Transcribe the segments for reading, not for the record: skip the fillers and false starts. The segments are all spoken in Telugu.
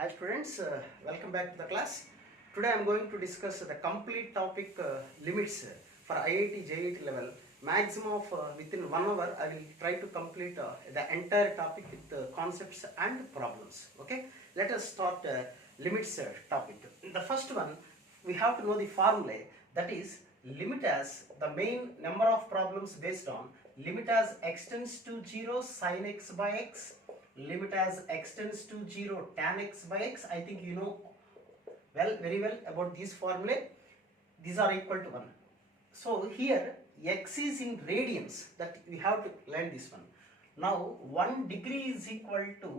Hi students, welcome back to the class. Today I am going to discuss the complete topic limits for IIT-JEE level. Maximum of within 1 hour I will try to complete the entire topic with concepts and problems. Okay, let us start limits topic. In the first one we have to know the formula, that is limit as the main number of problems based on limit as x tends to 0 sin x by x, limit as x tends to 0 tan x by x. I think you know very well about these formulae. These are equal to 1. So here x is in radians, that we have to learn this one. Now 1 degree is equal to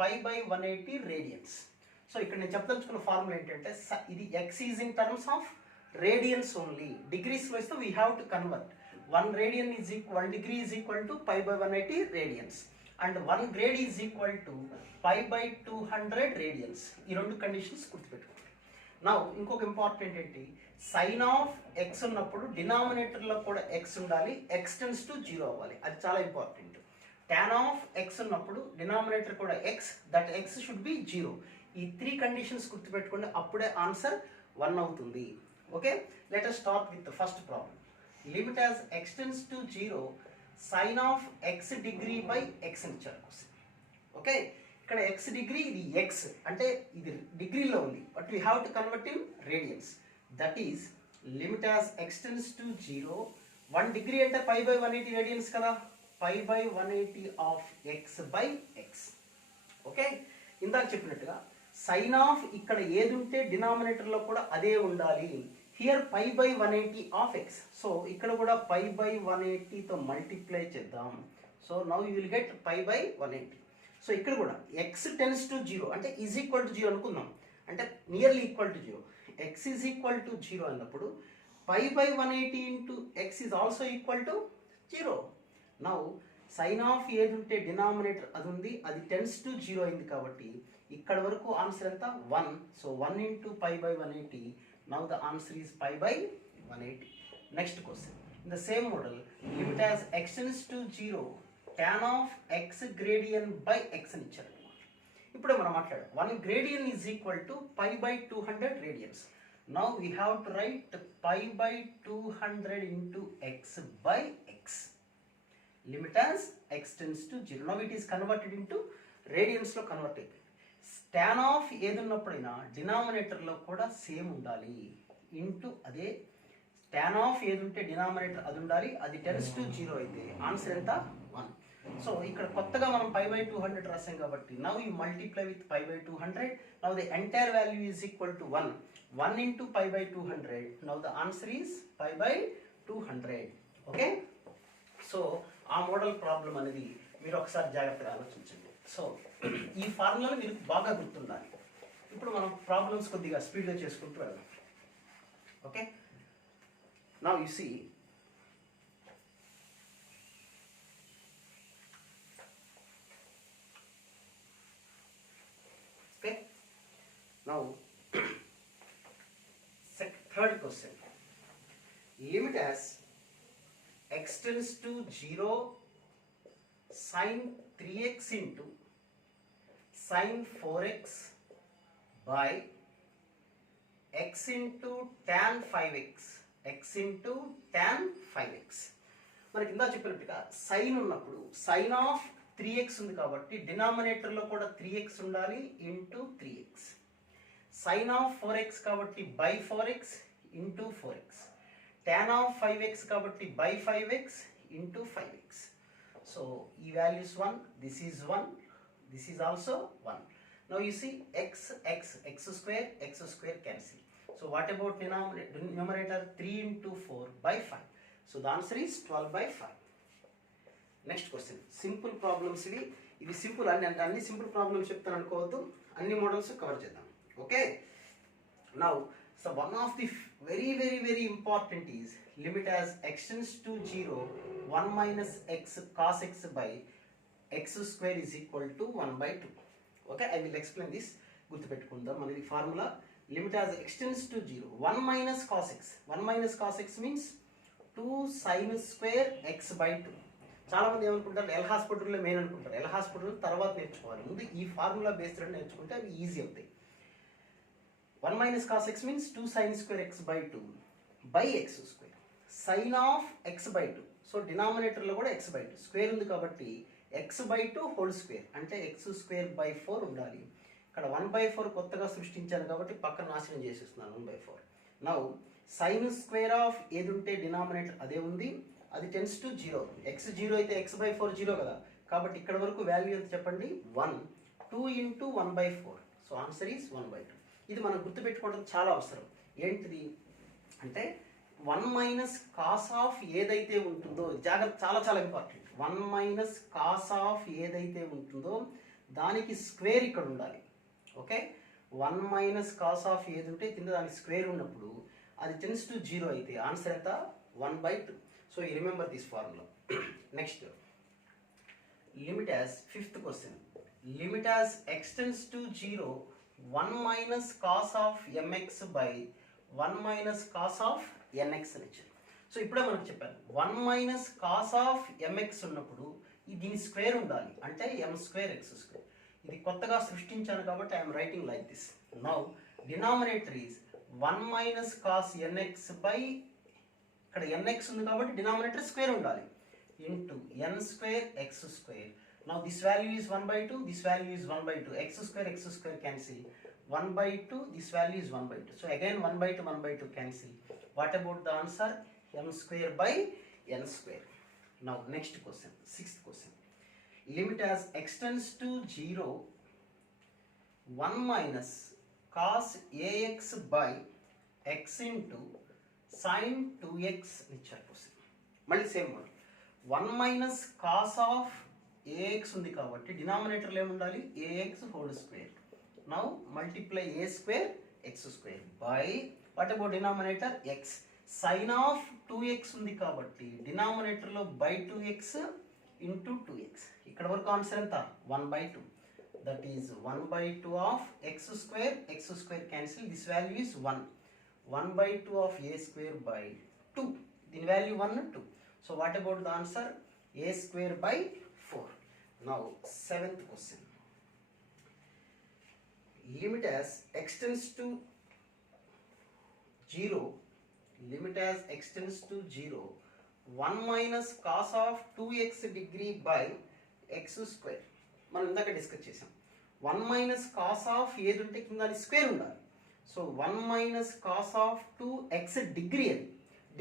pi by 180 radians. So ఇక్కడ నేను చెప్పదలుచుకున్న ఫార్ములా ఏంటంటే ఇది x is in terms of radians only. Degrees లో ఇస్తే we have to convert. 1 degree is equal to pi by 180 radians. And 1 grade is equal to pi by 200 radians. ఈ రెండు కండిషన్స్ గుర్తుపెట్టుకోండి. నౌ ఇంకొక ఇంపార్టెంట్ ఏంటి, సైన్ ఆఫ్ ఎక్స్ ఉన్నప్పుడు డినామినేటర్లో కూడా ఎక్స్ ఉండాలి, ఎక్స్ టెన్స్ టు 0 అవ్వాలి, అది చాలా ఇంపార్టెంట్. టాన్ ఆఫ్ ఎక్స్ ఉన్నప్పుడు డినామినేటర్ కూడా x, that x should be 0. ఈ 3 కండిషన్స్ గుర్తుపెట్టుకోండి, అప్పుడే ఆన్సర్ 1 అవుతుంది. Okay, let us start with the first problem. Limit as x tends to 0 sine of x degree by x అని ఇచ్చారు. ఓకే, ఇక్కడ ఎక్స్ డిగ్రీ, ఇది ఎక్స్ అంటే ఇది డిగ్రీలో ఉంది, but we have to convert in radians. That is limit as x tends to 0, 1 degree అంటే పై బై 180 రేడియన్స్ కదా, pi by 180 of x by x. Okay, ఇందాక చెప్పినట్టుగా సైన్ ఆఫ్ ఇక్కడ ఏది ఉంటే డినామినేటర్లో కూడా అదే ఉండాలి. Here pi by 180 of x, so ఇక్కడ కూడా పై బై 180తో మల్టిప్లై చేద్దాం. So now you will get pi by 180. So ఇక్కడ కూడా ఎక్స్ టెన్స్ టు 0 అంటే ఈజ్ ఈక్వల్ టు 0 అనుకుందాం, అంటే nearly equal to 0. X is equal to 0 అన్నప్పుడు pi by 180 into x is also equal to 0. Now sine of ఏది ఉంటే డినామినేటర్ అది ఉంది, అది టెన్స్ టు 0 అయింది కాబట్టి ఇక్కడ వరకు ఆన్సర్ ఎంత 1. So 1 into pi by 180. Now the answer is pi by 180. Next question. In the same model, limit as x tends to 0, tan of x gradient by x అని ఇచ్చారు. ఇప్పుడు మనం మాట్లాడు 1 gradient is equal to pi by 200 radians. Now we have to write pi by 200 into x by x. Limit as x tends to 0. Now it is converted into radians లో కన్వర్ట్ అయిపోయింది. tan ఆఫ్ ఏది ఉన్నప్పుడైనా డినామినేటర్లో కూడా సేమ్ ఉండాలి, ఇంటూ అదే tan ఆఫ్ ఏది ఉంటే డినామినేటర్ అది ఉండాలి, అది టెన్స్ టు 0 అయితే ఆన్సర్ ఎంత 1. సో ఇక్కడ కొత్తగా మనం పై బై 200 రాసాం కాబట్టి now you multiply with pi by 200. Now the entire value is equal to 1 into pi by 200. Now the answer is pi by 200. Okay, so ఆ మోడల్ ప్రాబ్లం అనేది మీరు ఒకసారి జాగ్రత్తగా ఆలోచించండి. సో ఈ ఫార్ములాలు మీరు బాగా గుర్తుండాలి. ఇప్పుడు మనం ప్రాబ్లమ్స్ కొద్దిగా స్పీడ్గా చేసుకుంటూ వెళ్దాం. Okay, now you see okay, now third question. Limit as x tends to 0 sin 3x into sin 4x by x into tan 5x, x into tan 5x. మనకి ఇందా చెప్పినట్టుగా సైన్ ఉన్నప్పుడు సైన్ ఆఫ్ 3x ఉంది కాబట్టి డినామినేటర్లో కూడా 3x ఉండాలి, into 3x. Sign of 4x కాబట్టి by 4x into 4x. tan of 5x కాబట్టి by 5x into 5x. So e value is 1, this is 1, this is also 1. Now you see x square cancel. So what about numerator? 3 into 4 by 5. So the answer is 12 by 5. Next question. Simple problems ఇవి సింపుల్ అన్ని సింపుల్ ప్రాబ్లమ్స్ చెప్తాను అనుకోవద్దు, అన్ని మోడల్స్ కవర్ చేద్దాం. Okay, now so one of the very important is limit as x tends to 0, 1 minus x cos x by x square is equal to 1 by 2. Okay, I will explain this. గుర్తుపెట్టుకుందాం. మనది formula limit as x tends to 0, 1 minus cos x. 1 minus cos x means 2 sin square x by 2. చాలామంది ఏమనుకుంటారు ఎల్ హాస్పిటల్లో మెయిన్ అనుకుంటారు. ఎల్ హాస్పిటల్ తర్వాత నేర్చుకోవాలి. ముందు ఈ ఫార్ములా బేస్డ్ నేర్చుకుంటే అవి ఈజీ అవుతాయి. 1 minus cos x means 2 sin square x by 2 by x square. Sin of x by 2. So డినామినేటర్లో కూడా x by 2 స్క్వేర్ ఉంది కాబట్టి x by 2 హోల్ స్క్వేర్ అంటే x స్క్వేర్ by 4 ఉండాలి. ఇక్కడ 1/4 కొత్తగా సృష్టించాను కాబట్టి పక్కన నాశనం చేసేస్తున్నాను 1/4. నౌ సైన్ స్క్వేర్ ఆఫ్ ఏది ఉంటే డినామినేటర్ అదే ఉంది, అది టెన్స్ టు 0. x 0 అయితే x/4 0 కదా, కాబట్టి ఇక్కడ వరకు వాల్యూ ఎంత చెప్పండి 1. 2 into 1/4. So answer is 1/2. ఇది మనం గుర్తుపెట్టుకోవడం చాలా అవసరం. ఏంటిది అంటే 1 minus cos ఆఫ్ ఏదైతే ఉంటుందో, జాగ్రత్త, చాలా చాలా ఇంపార్టెంట్. 1 minus cos ఆఫ్ ఏదైతే ఉంటుందో దానికి స్క్వేర్ ఇక్కడ ఉండాలి. ఓకే, 1 minus cos ఆఫ్ ఏది ఉంటే కింద దానికి స్క్వేర్ ఉన్నప్పుడు అది టెన్స్ టు 0 అయితే ఆన్సర్ ఎంత 1/2. So you remember this formula. Next limit as, fifth question, limit as x tends to 0 1 minus cos of mx by 1 minus cos of nx అని ఇచ్చారు. సో ఇప్పుడే మనకు చెప్పాను 1 minus cos of mx ఉన్నప్పుడు దీని స్క్వేర్ ఉండాలి అంటే m² x². ఇది కొత్తగా సృష్టించాను కాబట్టి I'm writing like this. Now denominator is 1 minus cos nx by, ఇక్కడ nx ఉంది కాబట్టి డినామినేటర్ స్క్వేర్ ఉండాలి, into n² x². Now this value is 1/2, this value is 1/2, x² cancel, 1/2, this value is 1/2. So again 1/2, 1/2 cancel. What about the answer? m² by n². Now next question, sixth question. Limit as x tends to 0 1 minus cos ax by x into sin 2x ఇచ్చారు క్వశ్చన్. మళ్ళీ same word, 1 minus cos of ax ఉంది కాబట్టి డినామినేటర్లో ఏముండాలి ax whole square. Now multiply a² x² by, what about denominator x, sine of 2x ఉంది కాబట్టి డినామినేటర్లో బై 2x ఇంటూ 2x. ఇక్కడ వరకు ఆన్సర్ ఎంత 1/2. That is 1/2 of x² cancel, this value is 1. 1/2 of a² by 2, దీని value 1 2. So what about the answer a² by 4. Now seventh question, limit as x tends to 0, limit as x tends to 0 1 minus cos of 2x degree by x². మనం ఇందాక డిస్కస్ చేసాం 1 minus cos ఆఫ్ ఏది ఉంటే కింద అది స్క్వేర్ ఉండాలి. So 1 minus cos of 2x degree, అది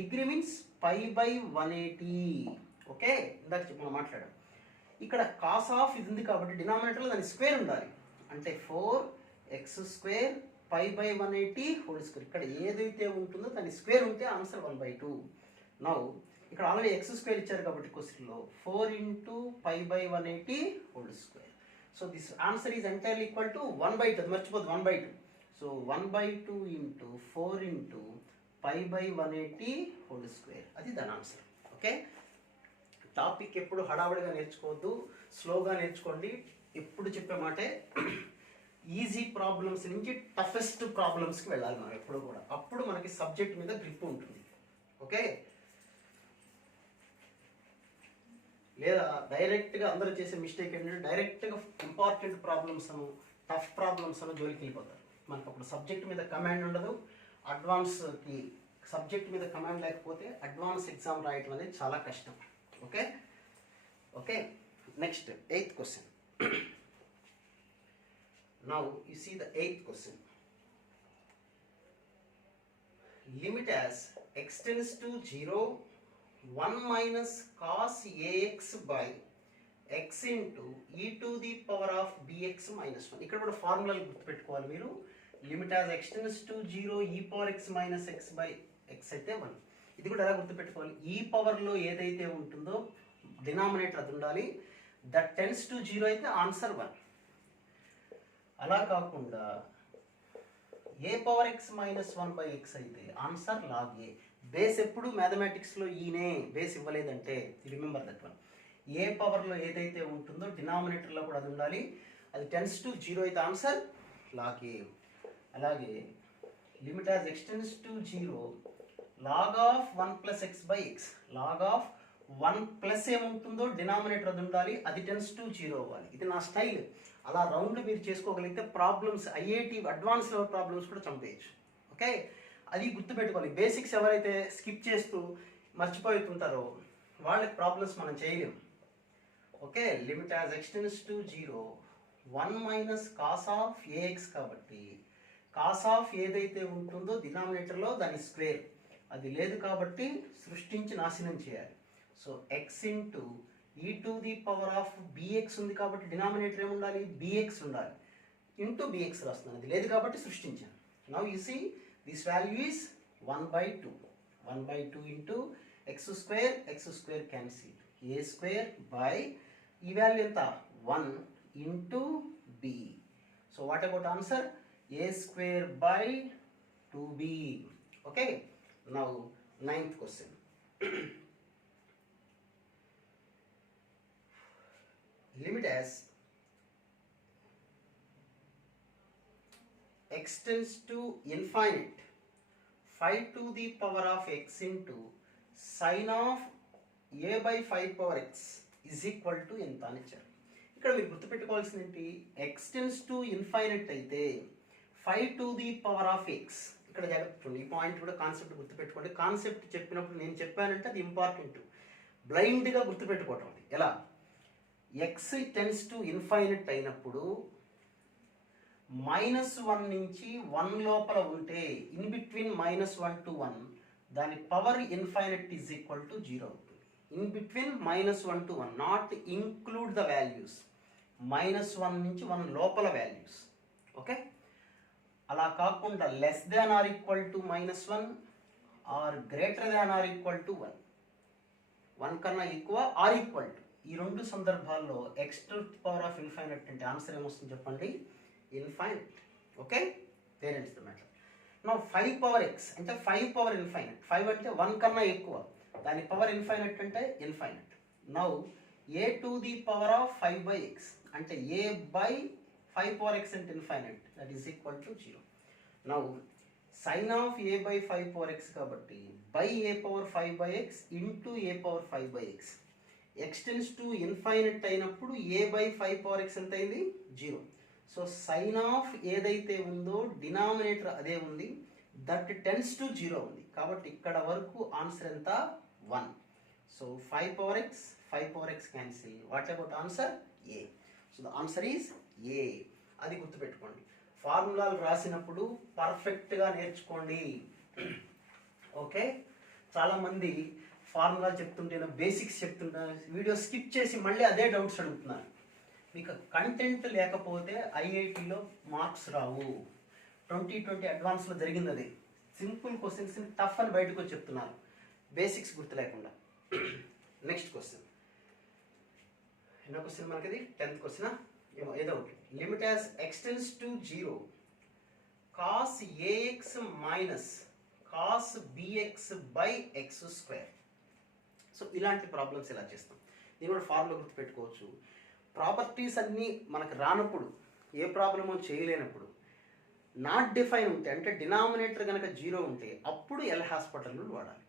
డిగ్రీ మీన్స్ π/180. ఓకే, ఇందాక మనం మాట్లాడాం. ఇక్కడ కాస్ ఆఫ్ ఇది ఉంది కాబట్టి డినామినేటర్లో దాని స్క్వేర్ ఉండాలి అంటే 4x² π/180 హోల్ స్క్వేర్. ఇక్కడ ఏదైతే ఉంటుందో దాని స్క్వేర్ ఉంటే ఆన్సర్ 1/2. నౌ ఇక్కడ ఆల్రెడీ x² ఇచ్చారు కాబట్టి క్వశ్చన్లో 4 into π/180 whole square. So this answer is entirely equal to 1/2. అది మర్చిపోదు 1/2. So 1/2 into 4 into π/180 whole square, అది దాని ఆన్సర్. ఓకే, టాపిక్ ఎప్పుడు హడావుడిగా నేర్చుకోవద్దు, స్లోగా నేర్చుకోండి. ఎప్పుడు చెప్పే మాటే, ఈజీ ప్రాబ్లమ్స్ నుంచి టఫెస్ట్ ప్రాబ్లమ్స్కి వెళ్ళాలి మనం ఎప్పుడు కూడా, అప్పుడు మనకి సబ్జెక్ట్ మీద గ్రిప్ ఉంటుంది. ఓకే, లేదా డైరెక్ట్గా అందరూ చేసే మిస్టేక్ ఏంటంటే డైరెక్ట్గా ఇంపార్టెంట్ ప్రాబ్లమ్స్ అను టఫ్ ప్రాబ్లమ్స్ అను జోలికి వెళ్ళిపోతారు. మనకు అప్పుడు సబ్జెక్ట్ మీద కమాండ్ ఉండదు. అడ్వాన్స్కి సబ్జెక్ట్ మీద కమాండ్ లేకపోతే అడ్వాన్స్ ఎగ్జామ్ రాయటం అనేది చాలా కష్టం. Okay okay, next eighth question. Now you see the eighth question. Limit as x tends to 0 1 minus cos ax by x into e to the power of bx minus 1. ఇక్కడ కూడా ఫార్ములాలు గుర్తుపెట్టుకోవాలి మీరు. Limit as x tends to 0 e power x minus x by x అయితే 1. ఇది కూడా ఎలా గుర్తుపెట్టుకోవాలి, ఈ పవర్లో ఏదైతే ఉంటుందో డినామినేటర్ అది ఉండాలి. దట్ టెన్స్ టు 0 అయితే ఆన్సర్ 1. అలా కాకుండా ఏ పవర్ x మైనస్ 1/x అయితే ఆన్సర్ లాగ్ ఏ. బేస్ ఎప్పుడు మ్యాథమెటిక్స్లో ఈనే బేస్ ఇవ్వలేదంటే రిమెంబర్ దట్ వన్. ఏ పవర్లో ఏదైతే ఉంటుందో డినామినేటర్లో కూడా అది ఉండాలి. అది టెన్స్ టు 0 అయితే ఆన్సర్ లాగ్ ఏ. అలాగే limit as x tends to 0 log of 1 plus x by x, log of 1 plus ఏముంటుందో డినామినేటర్ అది ఉండాలి, అది టెన్స్ టు 0 అవ్వాలి. ఇది నా స్టైల్. అలా రౌండ్ మీరు చేసుకోగలిగితే problems IIT advance level problems కూడా చంపేయచ్చు. ఓకే, అది గుర్తుపెట్టుకోవాలి. బేసిక్స్ ఎవరైతే స్కిప్ చేస్తూ మర్చిపోతుంటారో వాళ్ళకి ప్రాబ్లమ్స్ మనం చేయలేము. Okay, limit as x tends to 0 1 minus cos of a x కాబట్టి కాస్ ఆఫ్ ఏదైతే ఉంటుందో డినామినేటర్లో దాని స్క్వేర్ అది లేదు కాబట్టి సృష్టించి నాశనం చేయాలి. So x into e to the power of b x ఉంది కాబట్టి డినామినేటర్ ఏముండాలి, బిఎక్స్ ఉండాలి. ఇంటూ బిఎక్స్ రాస్తున్నాను, అది లేదు కాబట్టి సృష్టించాను. Now you see this value is 1/2. 1/2 into x square cancel, a square by ఈ వాల్యూ ఎంత 1 into b. So what about answer, a square by 2b. Okay, now 9th question. Limit as x tends to infinite 5 to the power of x into sine of a by 5 power x is equal to ఎంత అని ఇచ్చారు. ఇక్కడ మీరు గుర్తుపెట్టుకోవాల్సింది ఏంటి, x tends to infinite అయితే 5 to the power of x. ఇక్కడ జాగ్రత్త, ఈ పాయింట్ కూడా కాన్సెప్ట్ గుర్తుపెట్టుకోండి. కాన్సెప్ట్ చెప్పినప్పుడు నేను చెప్పానంటే అది ఇంపార్టెంట్. బ్లైండ్గా గుర్తుపెట్టుకోవటం. అది ఎలా, ఎక్స్ టెన్స్ టు ఇన్ఫైనట్ అయినప్పుడు -1 నుంచి 1 లోపల ఉంటే ఇన్ బిట్వీన్ -1 to 1 దాని power infinite is equal to 0 అవుతుంది. In between -1 to 1, not include the values. -1 నుంచి 1 లోపల వాల్యూస్. ఓకే, అలా కాకుండా less than or equal to -1 or greater than or equal to 1, 1 కన్నా ఎక్కువ ఆర్ ఈక్వల్ టు, ఈ రెండు సందర్భాల్లో x to the power of infinite అంటే ఆన్సర్ ఏమొస్తుంది చెప్పండి, infinite. Okay, there ends the matter. Now 5 power x అంటే 5 పవర్ ఇన్ఫైనట్. 5 అంటే 1 కన్నా ఎక్కువ, దాని పవర్ ఇన్ఫైనట్ అంటే infinite. Now A to the power of 5/x అంటే ఏ by 5 power x and infinite, that is equal to 0. Now sine of a by 5 power x kabatti by a power 5/x into a power 5/x. x tends to infinite అయినప్పుడు a by 5 power x ఎంత అయింది, 0. సో సైన్ ఆఫ్ ఏదైతే ఉందో డినామినేటర్ అదే ఉంది, దట్ టెన్స్ టు 0 ఉంది కాబట్టి ఇక్కడ వరకు ఆన్సర్ ఎంత 1. So 5 power x cancel. What about answer, a. So the answer is a. అది గుర్తుపెట్టుకోండి. ఫార్ములాలు రాసినప్పుడు పర్ఫెక్ట్గా నేర్చుకోండి. ఓకే, చాలామంది ఫార్ములా చెప్తుంటే బేసిక్స్ చెప్తుంటారు, వీడియో స్కిప్ చేసి మళ్ళీ అదే డౌట్స్ అడుగుతున్నారు. మీకు కంటెంట్ లేకపోతే ఐఐటీలో మార్క్స్ రావు. 2020 అడ్వాన్స్లో జరిగింది అది. సింపుల్ క్వశ్చన్స్ టఫ్ అని బయటకు వచ్చి చెప్తున్నారు, బేసిక్స్ గుర్తు లేకుండా. నెక్స్ట్ క్వశ్చన్, ఎన్నో క్వశ్చన్ మనకి, 10th క్వశ్చన్ ఏదో ఒకటి. Limit as x tends to 0 cos AX minus cos bx by x square. So ఇలాంటి ప్రాబ్లమ్స్ ఎలా చేస్తాం, దీని కూడా ఫార్ములా గుర్తుపెట్టుకోవచ్చు. ప్రాపర్టీస్ అన్నీ మనకు రానప్పుడు, ఏ ప్రాబ్లమో చేయలేనప్పుడు, నాట్ డిఫైన్ ఉంటే అంటే డినామినేటర్ కనుక 0 ఉంటే అప్పుడు ఎల్ హాస్పిటల్ వాడాలి.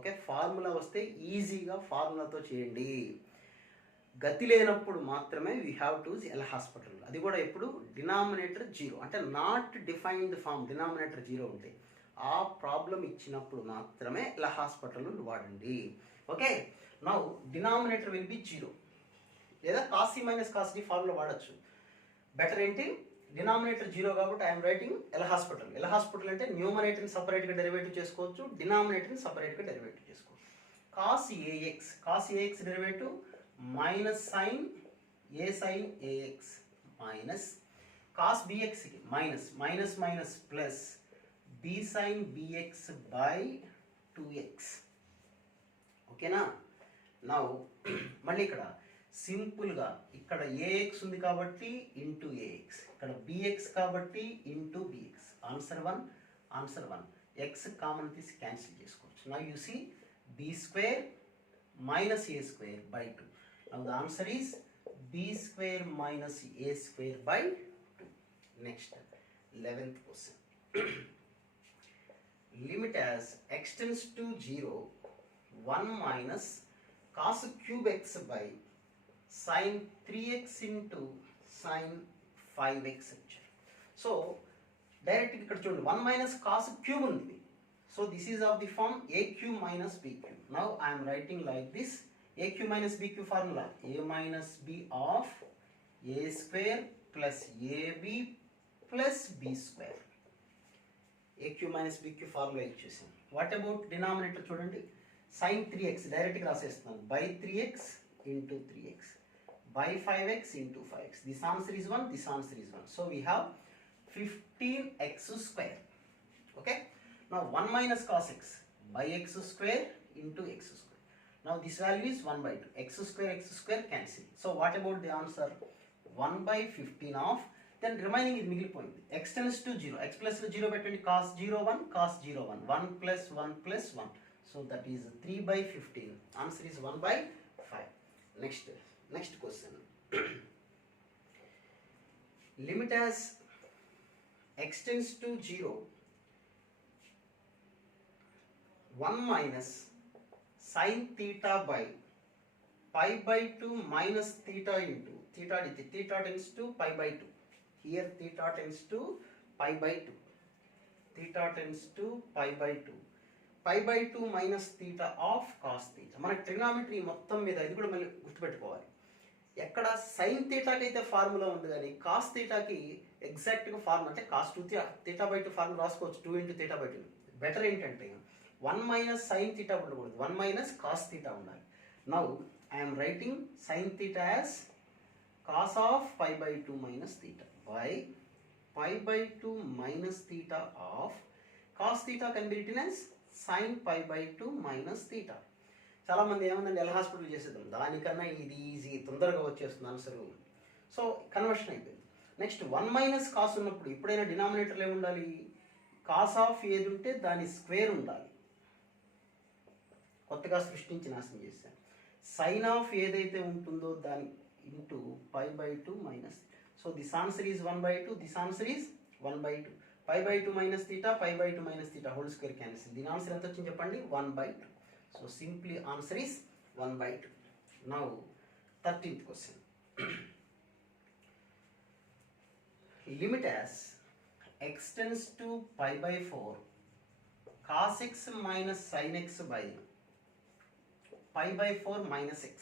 ఓకే, ఫార్ములా వస్తే ఈజీగా ఫార్ములాతో చేయండి. గతి లేనప్పుడు మాత్రమే we have to L hospital. అది కూడా ఎప్పుడు డినామినేటర్ 0 అంటే నాట్ డిఫైన్డ్ ఫామ్, డినామినేటర్ 0 ఉంటే ఆ ప్రాబ్లం ఇచ్చినప్పుడు మాత్రమే ఎల్ హాస్పిటల్ వాడండి. Okay, now denominator will be 0 లేదా కాసి మైనస్ కాస్డి ఫార్ములా వాడచ్చు. బెటర్ ఏంటి, డినామినేటర్ 0 కాబట్టి I'm writing L hospital. L hospital అంటే న్యూమరేటర్ని సపరేట్గా డెరివేటివ్ చేసుకోవచ్చు, డినామినేటర్ని సపరేట్గా డెరివేటివ్ చేసుకోవచ్చు. Cos AX derivative minus sine A sine AX minus cos బిఎక్స్కి minus plus B sine BX by 2x. ఓకేనా, నౌ మళ్ళీ ఇక్కడ సింపుల్గా ఇక్కడ ఏఎక్స్ ఉంది కాబట్టి ఇంటూ ఏఎక్స్, ఇక్కడ బిఎక్స్ కాబట్టి into b x. Answer 1 x common తీసి క్యాన్సిల్ చేసుకోవచ్చు. Now you see b square minus a square by 2. Now the answer is b square minus a square by 2. Next, 11th question. Limit as x tends to 0 1 minus cos cube x by sin 3x into sin 5x వచ్చారు. సో డైరెక్ట్ ఇక్కడ చూడండి 1 మైనస్ కాస్ క్యూబ్ ఉంది. So this is of the form a cube minus b cube. Now I'm writing like this. A cube minus b cube formula a minus b of a square plus a b plus b square. A cube minus b cube formula ఇచ్చేసాను. వాట్ అబౌట్ డినామినేటర్ చూడండి, sin 3x డైరెక్ట్గా రాసేస్తున్నాను, by 3x into 3x by 5x into 5x. This answer is 1, this answer is 1. So we have 15x square. Okay. Now 1 minus cos x by x square into x square. Now this value is 1 by 2. X square cancel. So what about the answer? 1 by 15 of, then remaining is మిగిలిపోయింది. X tends to 0. X plus 0 పెట్టండి, cos 0 1, cos 0 1. 1 plus 1 plus 1. So that is 3 by 15. Answer is 1 by 5. Next question. Limit as x tends to 0, 1 minus sin theta by pi by 2 minus theta into theta tends to pi by 2. Here theta tends to pi by 2. Theta tends to pi by 2. Pi by 2 minus theta of cos theta. మన ట్రిగ్నామెట్రీ మొత్తం మీద ఇది కూడా మళ్ళీ గుర్తుపెట్టుకోవాలి. ఎక్కడ సైన్ థీటాకి అయితే ఫార్ములా ఉంది కానీ కాస్ థీటాకి ఎగ్జాక్ట్గా ఫార్ములా అంటే కాస్ 2 థీటా బై 2 ఫార్ములా రాసుకోవచ్చు, 2 into theta by 2. బెటర్ ఏంటంటే 1 మైనస్ సైన్ థీటా ఉండకూడదు, 1 మైనస్ కాస్ థీటా ఉండాలి. Now I'm writing sine theta as cos of pi by 2 minus theta by pi by 2 minus theta of cos theta can be written as sine pi by 2 minus theta. చాలామంది ఏముందండి ఎల్ హాస్పిటల్ చేసేద్దాం, దానికన్నా ఇది ఈజీ, తొందరగా వచ్చేస్తుంది ఆన్సర్. సో కన్వర్షన్ అయిపోయింది. నెక్స్ట్ 1 మైనస్ కాస్ ఉన్నప్పుడు ఎప్పుడైనా డినామినేటర్లో ఏముండాలి, కాస్ ఆఫ్ ఏది ఉంటే దాని స్క్వేర్ ఉండాలి. కొత్తగా సృష్టించి నాశనం చేశాను. సైన్ ఆఫ్ ఏదైతే ఉంటుందో దాని into pi by 2 minus. So this answer is 1 by 2, this answer is 1 by 2. Pi by 2 minus theta, pi by 2 minus theta whole square cancel. దీని ఆన్సర్ ఎంత వచ్చింది చెప్పండి, 1 by 2. So simply answer is 1 by 2. Now 13th question. Limit as x tends to pi by 4 cos x minus sin x by pi by 4 minus x.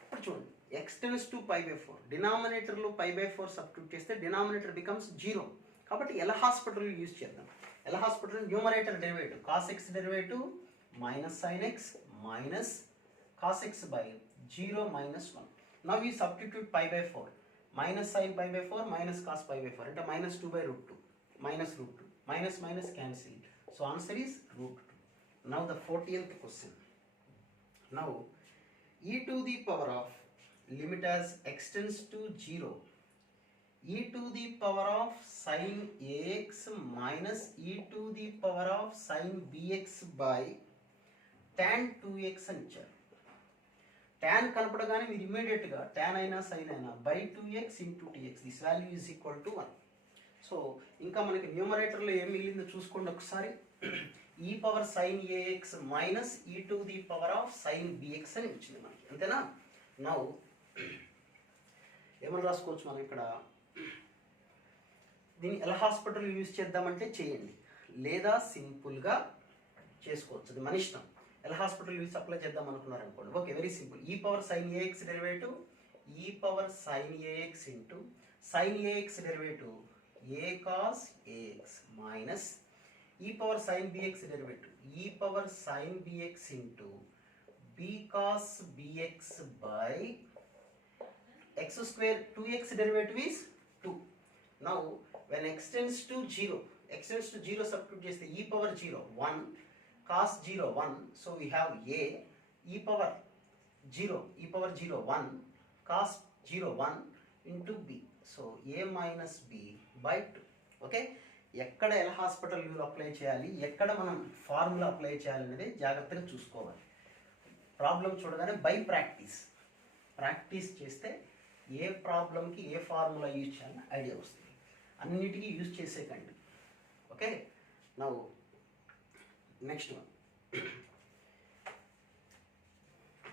ఇప్పుడు చూడండి, x tends to pi by 4, డినామినేటర్లో pi by 4 substitute చేస్తే డినామినేటర్ బికమ్స్ 0. కాబట్టి ఎల్ హాస్పిటల్ యూజ్ చేద్దాం. L hospital numerator derivative cos x derivative minus sin x minus cos x by 0 minus 1. Now we substitute pi by 4. Minus sin pi by 4 minus cos pi by 4. Into minus 2 by root 2. Minus root 2. Minus minus cancel. So answer is root 2. Now the 40th question. Now e to the power of, limit as x tends to 0, e to the power of sin ax minus e to the power of sin bx by tan 2x అని ఇచ్చారు. tan కనపడగానే మీరు ఇమ్మీడియట్గా tan అయినా సైన్ అయినా by 2x into tx, this value is equal to 1. So ఇంకా మనకి న్యూమరేటర్లో ఏం మిగిలిందో చూసుకోండి ఒకసారి. E power sine AX minus e to the power of sine bx అని వచ్చింది మనకి, అంతేనా. నౌ ఏమని రాసుకోవచ్చు మనం ఇక్కడ, దీన్ని ఎలా హాస్పిటల్ యూజ్ చేద్దామంటే చేయండి, లేదా సింపుల్గా చేసుకోవచ్చు, అది మన ఇష్టం. ఎలా హాస్పిటల్ యూజ్ అప్లై చేద్దాం అనుకున్నారు అనుకోండి, okay, very simple. E power sine AX derivative E power sine AX into sine AX derivative A cos AX minus E power sine BX derivative E power sine BX into B cos bx by x square 2x derivative is 2. Now when x tends to 0 substitute చేస్తే e power 0 1 cos 0 1, so we have a e power 0 1 cos 0 1 into b, so a minus b by 2. Okay, ఎక్కడ ఎల్ హాస్పిటల్ రూల్ అప్లై చేయాలి, ఎక్కడ మనం ఫార్ములా అప్లై చేయాలి అనేది జాగ్రత్తగా చూసుకోవాలి. ప్రాబ్లం చూడగానే బై ప్రాక్టీస్ చేస్తే ఏ ప్రాబ్లంకి ఏ ఫార్ములా యూజ్ చేయాలని ఐడియా వస్తుంది. అన్నిటికీ యూజ్ చేసేకండి. Okay, now next one.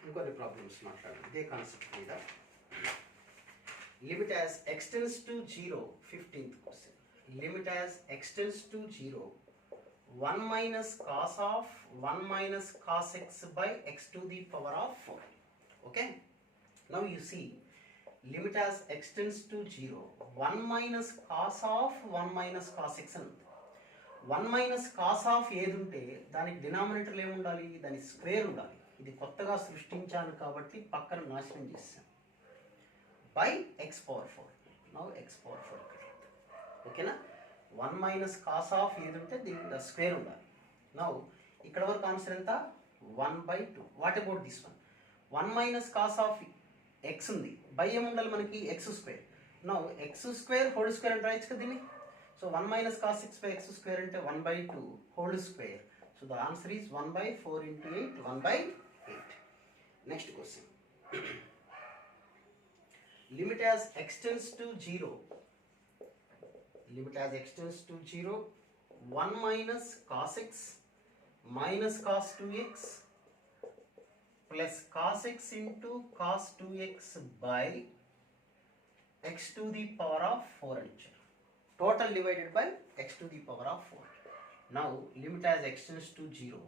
ఇంకొన్ని ప్రాబ్లమ్స్ మాట్లాడదాం ఇదే కాన్సెప్ట్ మీద. Limit as x tends to 0, 15th question. Limit as x tends to 0, 1 minus cos of 1 minus cos x by x to the power of 4. Okay, now you see limit as x tends to 0, 1 minus cos of 1 minus cos x అని ఉంది. 1 minus cos of ఏది ఉంటే దానికి డినామినేటర్లో ఏముండాలి, దాని స్క్వేర్ ఉండాలి. ఇది కొత్తగా సృష్టించాను కాబట్టి పక్కన నాశనం చేశాను. By X power 4. Now X power 4 ఓకేనా. 1 minus cos of ఏది ఉంటే దీనికి స్క్వేర్ ఉండాలి. నౌ ఇక్కడ వరకు ఆన్సర్ ఎంత, 1/2. What about this one, 1 minus cos of x ఉంది, బై ఏముండాలి మనకి, X square. Now X square whole square అంటే రాయొచ్చు కదా దీన్ని. So 1 minus cos x by x square అంటే 1/2 whole square. So the answer is 1/4 into 8, 1/8. Next question. Limit as x tends to 0. Limit as x tends to 0, 1 minus cos x minus cos 2x plus cos x into cos 2x by x to the power of 4 అని ఇచ్చారు. Total divided by x to the power of 4. Now limit as x tends to 0.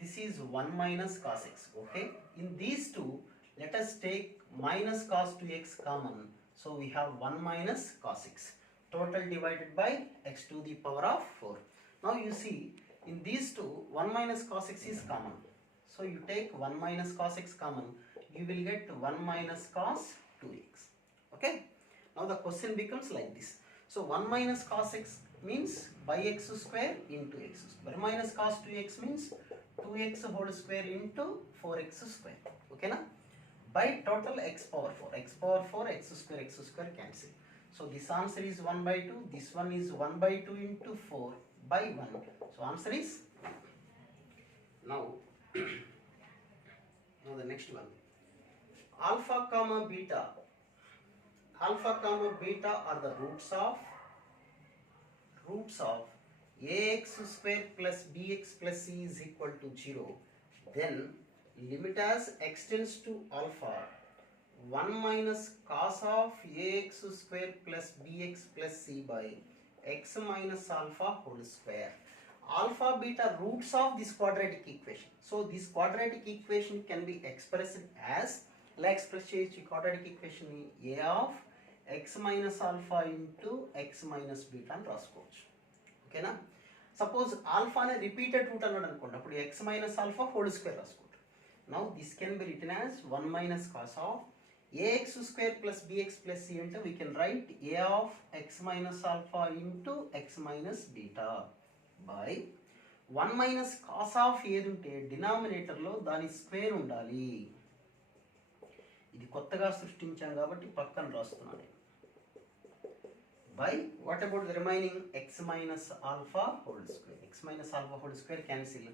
This is 1 minus cos x. Okay. In these two, let us take minus cos 2x common. So we have 1 minus cos x. Total divided by x to the power of 4. Now you see in these two, 1 minus cos x is common. So you take 1 minus cos x common. You will get 1 minus cos 2x. Okay. Now the question becomes like this. So 1 minus cos x means by x square into x square. Minus cos 2x means 2x whole square into 4x square. Okay na? By total x power 4. X power 4, x square cancel. So this answer is 1/2. This one is 1/2 into 4 by 1. So answer is now. Now the next one. Alpha comma beta. Alpha comma beta are the roots of ax square plus bx plus c is equal to 0. Then limit as x tends to alpha, 1 minus cos of ax square plus bx plus c by x minus alpha whole square. Alpha beta roots of this quadratic equation. So this quadratic equation can be expressed as, like express cheychu quadratic equation a of x minus alpha into x minus beta అని రాసుకోవచ్చు. ఓకేనా. సపోజ్ ఆల్ఫా అనే రిపీటెడ్ రూట్ అన్నాడు అనుకోండి, అప్పుడు x minus alpha whole square రాసుకోండి. Now this can be written as 1 minus cos of ax square plus bx plus c అంటే we can write a of x minus alpha into x minus beta by 1 minus cos of ఏది ఉంటే డినామినేటర్లో దాని స్క్వేర్ ఉండాలి. ఇది కొత్తగా సృష్టించాం కాబట్టి పక్కన రాస్తున్నాను. By what about the remaining x minus alpha whole square? X minus alpha whole square cancel.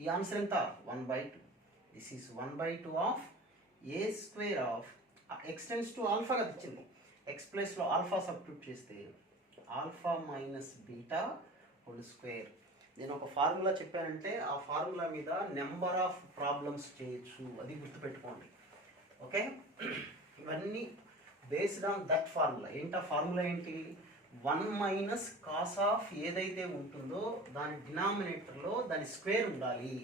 ఈ ఆన్సర్ ఎంత, 1/2. This is 1/2 of a square of x tends to alpha గా తెచ్చింది, x ప్లస్ లో ఆల్ఫా సబ్స్టిట్యూట్ చేస్తే alpha minus beta whole square. నేను ఒక ఫార్ములా చెప్పానంటే ఆ ఫార్ములా మీద నెంబర్ ఆఫ్ ప్రాబ్లమ్స్ చేయొచ్చు, అది గుర్తుపెట్టుకోండి. ఓకే, ఇవన్నీ బేస్డ్ ఆన్ దట్ ఫార్ములా. ఏంటి ఆ ఫార్ములా ఏంటి, 1 minus cos of ఏదైతే ఉంటుందో దాని డినామినేటర్లో దాని స్క్వేర్ ఉండాలి,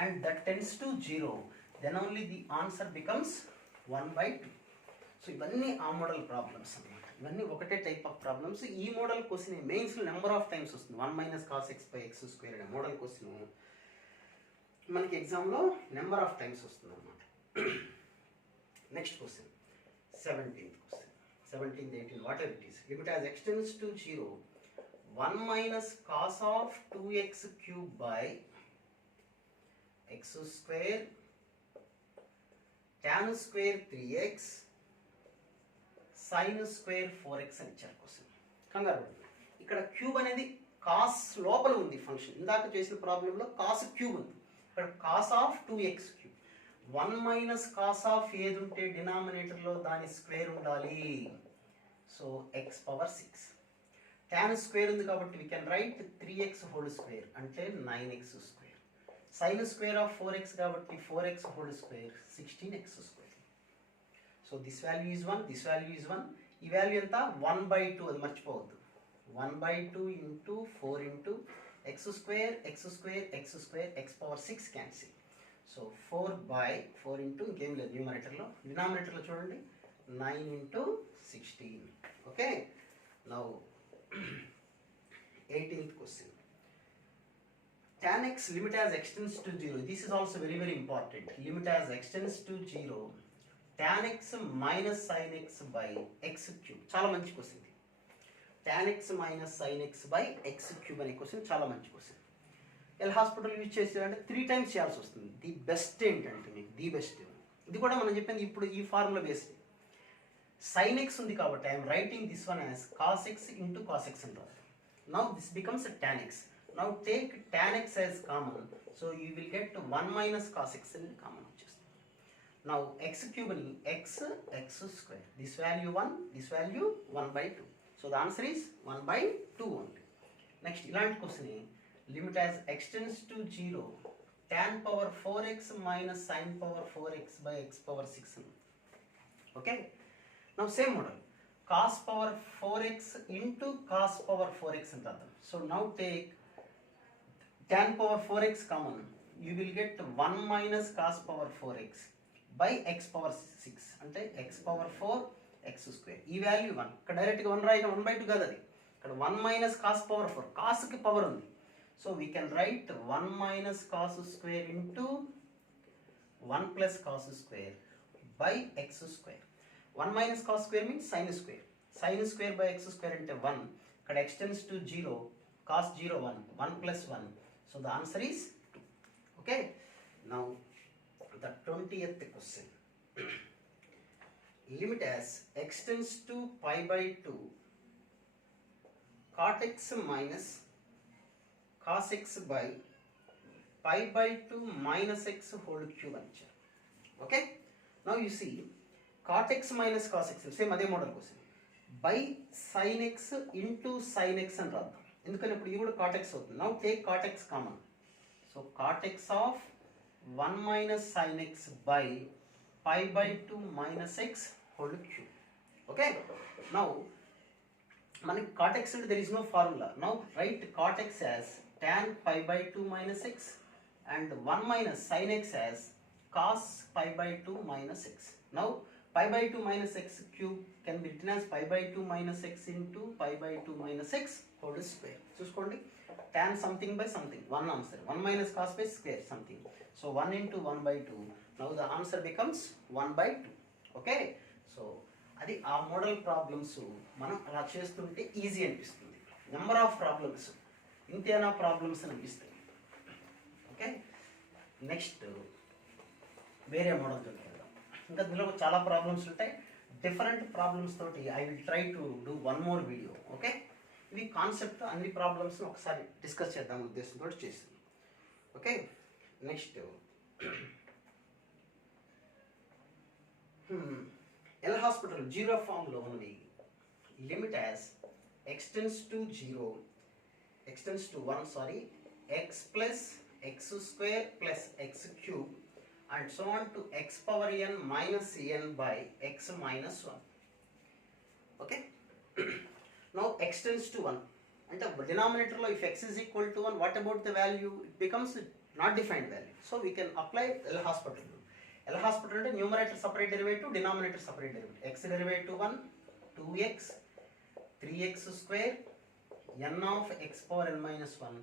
and that tends to 0. Then only the answer becomes 1/2. So ఇవన్నీ ఆ మోడల్ ప్రాబ్లమ్స్ అన్నమాట. ఇవన్నీ ఒకటే టైప్ ఆఫ్ ప్రాబ్లమ్స్. ఈ మోడల్ క్వశ్చన్ మెయిన్స్లో నెంబర్ ఆఫ్ టైమ్స్ వస్తుంది. 1 minus cos x by x square అనే మోడల్ క్వశ్చన్ మనకి ఎగ్జామ్లో నెంబర్ ఆఫ్ టైమ్స్ వస్తుంది అన్నమాట. Next question 17th question, 17th, 18th, whatever it is. Limit as x tends to 0, 1 minus cos of 2x cube by x square tan square 3x sin square 4x అని ఇచ్చారు క్వశ్చన్. కంగారు ఇక్కడ క్యూబ్ అనేది కాస్ లోపల ఉంది ఫంక్షన్. ఇందాక చేసిన ప్రాబ్లంలో కాస్ క్యూబ్ ఉంది, ఇక్కడ cos of 2x cube. 1 minus cos of ఏది ఉంటే డినామినేటర్లో దాని స్క్వేర్ ఉండాలి. So x power 6. tan square ఉంది కాబట్టి we can write 3x whole square అంటే 9x square. Sine square of 4x కాబట్టి 4x whole square 16x square. So this value is 1, this value is 1. ఈ వాల్యూ ఎంత 1/2 అది మర్చిపోవద్దు. 1/2 into 4 into x square x square x square x power 6 cancel. So 4/4 into ఇంకేం లేదు న్యూమరేటర్లో. డినామినేటర్లో చూడండి 9 into 16. Okay. Now 18th question. Tan x limit as x tends to 0. This is also very very important. Limit as x tends to 0. Tan x minus sin x by x cube. చాలా మంచి క్వశ్చన్ ఇది. Tan x minus sin x by x cube అనే క్వశ్చన్ చాలా మంచి క్వశ్చన్. ఎల్ హాస్పిటల్ యూజ్ చేసేదంటే 3 టైమ్స్ చేయాల్సి వస్తుంది. ది బెస్ట్ ఏంటంటే మీకు ది బెస్ట్ ఇది కూడా మనం చెప్పింది ఇప్పుడు ఈ ఫార్ములా బేస్డ్. sin x ఉంది కాబట్టి I'm writing this one as cos x into cos x అంటారు. Now this becomes a tan x. Now take tan x as common. So you will get 1 minus cos x in common. Now x cube ni x square. This value 1, this value 1/2. So the answer is 1/2 only. Next, ilanti question limit as x tends to 0 tan power 4x minus sin power 4x by x power 6. Okay. Now same model. Cos power 4x into cos power 4x antadam. So now take tan power 4x common. You will get 1 minus cos power 4x by x power 6 అంటే x power 4 x square. ఈ వాల్యూ 1 ఇక్కడ డైరెక్ట్గా 1 రాయడం 1/2 కాదు అది. ఇక్కడ 1 minus cos power 4 కాస్కి పవర్ ఉంది. So we can write 1 minus cos square into 1 plus cos square by x square. 1 minus cos square means sin square. Sin square by x square అంటే 1. ఇక్కడ x tends to 0 cos 0 1 1 plus 1. So the answer is 2. Okay. Now the 20th question. Limit as x tends to pi/2 cot x minus cos x by pi/2 minus x whole cube ancha. Okay. Now you see cot x minus cos x same అదే model question by sin x into sin x అని రాద్దాం. ఎందుకని ఇప్పుడు ఇది కూడా cot x అవుతుంది. Now take cot x common. So cot x of 1 minus sin x by pi/2 minus x whole cube. Okay. Now మనకి cot x అంటే there is no formula. Now write cot x as tan pi/2 minus x and 1 minus sin x as cos pi/2 minus x. Now pi/2 minus x cube can be written as pi/2 minus x into pi/2 minus x whole square. చూసుకోండి tan something by something, one answer. 1 minus cos by square something. So 1 into 1/2. Now the answer becomes 1/2. Okay. So అది ఆ మోడల్ ప్రాబ్లమ్స్ మనం అలా చేస్తుంటే ఈజీ అనిపిస్తుంది. నెంబర్ ఆఫ్ ప్రాబ్లమ్స్ ఇంతేనా ప్రాబ్లమ్స్ అనిపిస్తాయి. ఓకే. నెక్స్ట్ వేరే మోడల్ చూద్దాం. ఇంకా దీనిలో చాలా ప్రాబ్లమ్స్ ఉంటాయి. డిఫరెంట్ ప్రాబ్లమ్స్ తోటి I will try to do one more video. Okay. ఇవి కాన్సెప్ట్ అన్ని ప్రాబ్లమ్స్ ఒకసారి డిస్కస్ చేద్దాం ఉద్దేశంతో చేస్తుంది. Okay. Next L hospital zero ఫామ్లో ఉంది. Limit as x tends to 0 x tends to 1 sorry x plus x square plus x cube and so on to x power n minus n by x minus 1. Okay. Now x tends to 1 and the denominator lo if x is equal to 1, what about the value? It becomes not defined value. So we can apply L hospital. L hospital అంటే numerator separate derivative, denominator separate derivative. X derivative 1 2x 3x square n of x power n minus 1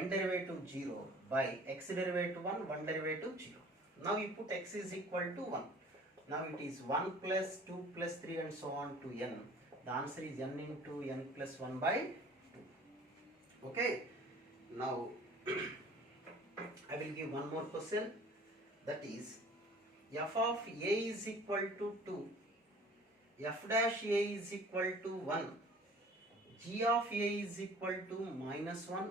n derivative 0 by x derivative 1 1 derivative 0. Now you put x is equal to 1. Now it is 1 plus 2 plus 3 and so on to n. The answer is n into n plus 1 by 2. Okay. Now I will give one more question, that is f of a is equal to 2, f dash a is equal to 1, g of a is equal to minus 1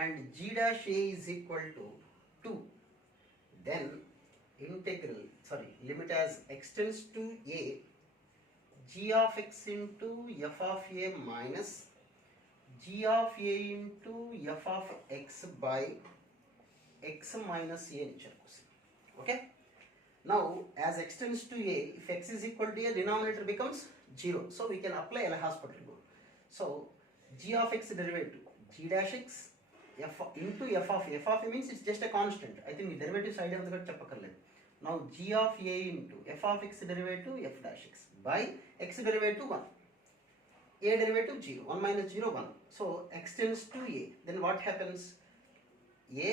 and g dash a is equal to 2. Then limit as x tends to a, g of x into f of a minus g of a into f of x by x minus a అని ఇచ్చారు question. Okay, now as x tends to a, if x is equal to a, denominator becomes 0, so we can apply L'Hospital rule. So g of x derivative g dash x f into f of a. F of a means it's just a constant. I think derivatives idea ఉంది కాబట్టి చెప్పక్కర్లేదు. Now g of a into f of x derivative f dash x by x derivative 1, a derivative 0, 1 minus 0 1. So x tends to a, then what happens? A,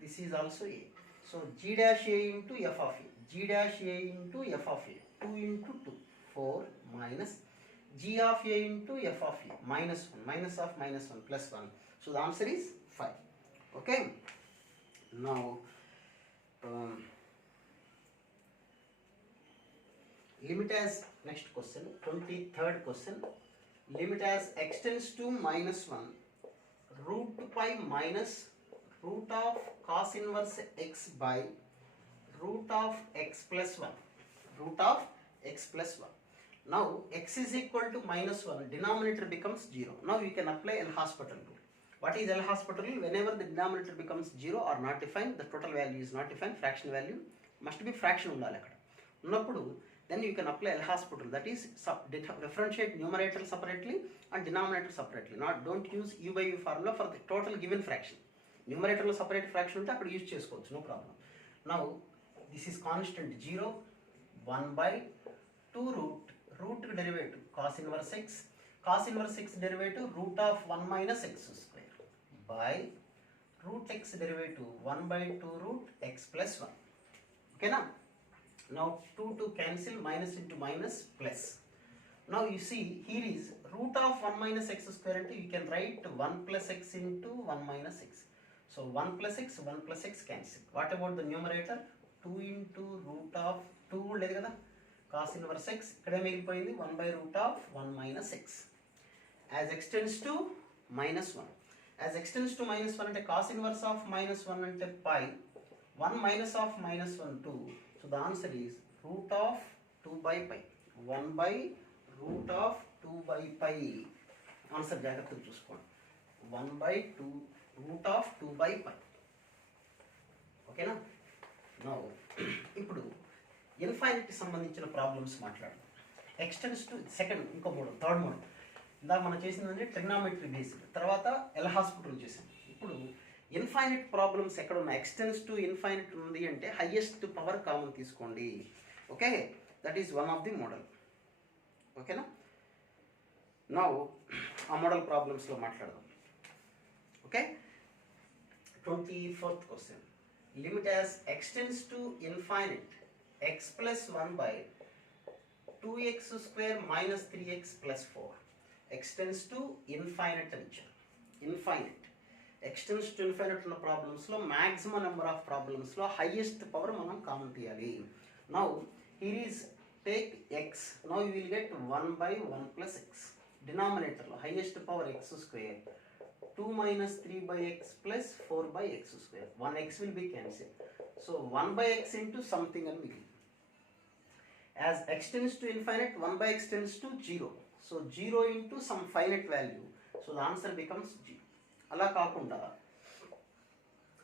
this is also a. So g dash a into f of a, g dash a into f of a, 2 into 2, 4 minus g of a into f of a, minus 1, minus of minus 1 plus 1. So the answer is 5. Okay, now limit as, next question, 23rd question, limit as x tends to minus 1 root pi minus root of cos inverse x by root of x plus 1, root of x plus 1. Now x is equal to minus 1, denominator becomes 0. Now you can apply L'Hospital rule. What is L'Hospital rule? Whenever the denominator becomes 0 or not defined, the total value is not defined, fraction value must be fraction ఉండాలి అక్కడ ఉన్నప్పుడు, then you can apply L'Hospital, that is differentiate numerator separately and denominator separately. Don't use u by u formula for the total given fraction. Numerator లో separate fraction ఉంటే అక్కడ యూజ్ చేసుకోవచ్చు, no problem. Now this is constant 0, 1 by 2 root derivative cos inverse x, cos inverse x derivative root of 1 minus x square by root x derivative 1 by 2 root x plus 1. Okay, now 2 cancel, minus into minus plus. Now you see here is root of 1 minus x square, and you can write 1 plus x into 1 minus x. So 1 plus x cancel. What about the numerator? 2 into root of 2 లేదు కదా, cos inverse x ఇక్కడే మిగిలిపోయింది 1 by root of 1 minus x. As x tends to minus 1, as x tends to minus 1 అంటే cos inverse of minus 1 అంటే pi, 1 minus of minus 1 2. So the answer is root of 2 by pi, 1 by root of 2 by pi. Answer జాగ్రత్తగా చూసుకోండి, 1 by 2 root of 2 by pi. ఓకేనా? నౌ ఇప్పుడు ఇన్ఫైనైట్ సంబంధించిన ప్రాబ్లమ్స్ మాట్లాడదాం. ఎక్స్టెన్స్ టు సెకండ్, ఇంకో మోడల్, థర్డ్ మోడల్. ఇందాక మనం చేసిందంటే ట్రిగ్నామెట్రీ బేస్డ్, తర్వాత L'Hospital చేసాం. ఇప్పుడు ఇన్ఫైనైట్ ప్రాబ్లమ్స్ ఎక్కడ ఉన్నాయి? ఎక్స్టెన్స్ టు ఇన్ఫైనైట్ ఉంది అంటే హైయెస్ట్ పవర్ కామన్ తీసుకోండి. Okay, that is one of the model. ఓకేనా? నౌ ఆ మోడల్ ప్రాబ్లమ్స్లో మాట్లాడదాం. Okay, 24th question, limit as x tends to infinite x plus 1 by 2x square minus 3x plus 4. X tends to infinite అని ఇచ్చారు. Infinite, x tends to infinite ఉన్న ప్రాబ్లమ్స్లో మ్యాక్సిమం నెంబర్ ఆఫ్ ప్రాబ్లమ్స్లో హైయెస్ట్ పవర్ మనం కామన్ తీయాలి. Now here is take x, now you will get 1 by 1 plus x. డినామినేటర్లో highest power x square, 2 minus 3 by x plus 4 by x square. 1x will be cancelled. So 1 by x into something and begin. As x tends to infinite, 1 by x tends to 0. So 0 into some finite value. So the answer becomes 0. అలా కాకుండా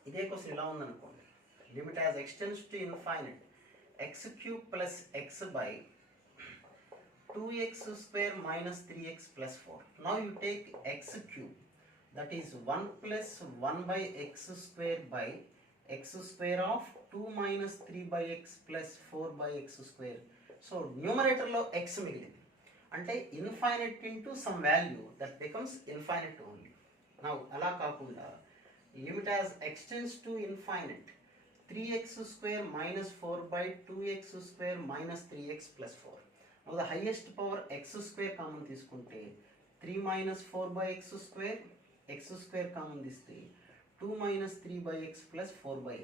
ఇదే క్వశ్చన్ ఇలా ఉందనుకోండి, limit as x tends to infinite x cube plus x by 2x square minus 3x plus 4. Now you take x cube, that is 1 plus 1 by x square by x square of 2 minus 3 by x plus 4 by x square. So numeratorలో x మిగిలింది అంటే infinite into some value, that becomes infinite only. Now అలా కాకుండా limit as x tends to infinite 3x square minus 4 by 2x square minus 3x plus 4. Now the highest power x square common తీసుకుంటే 3 minus 4 by x square common this 3, 2 minus 3 by x plus 4 by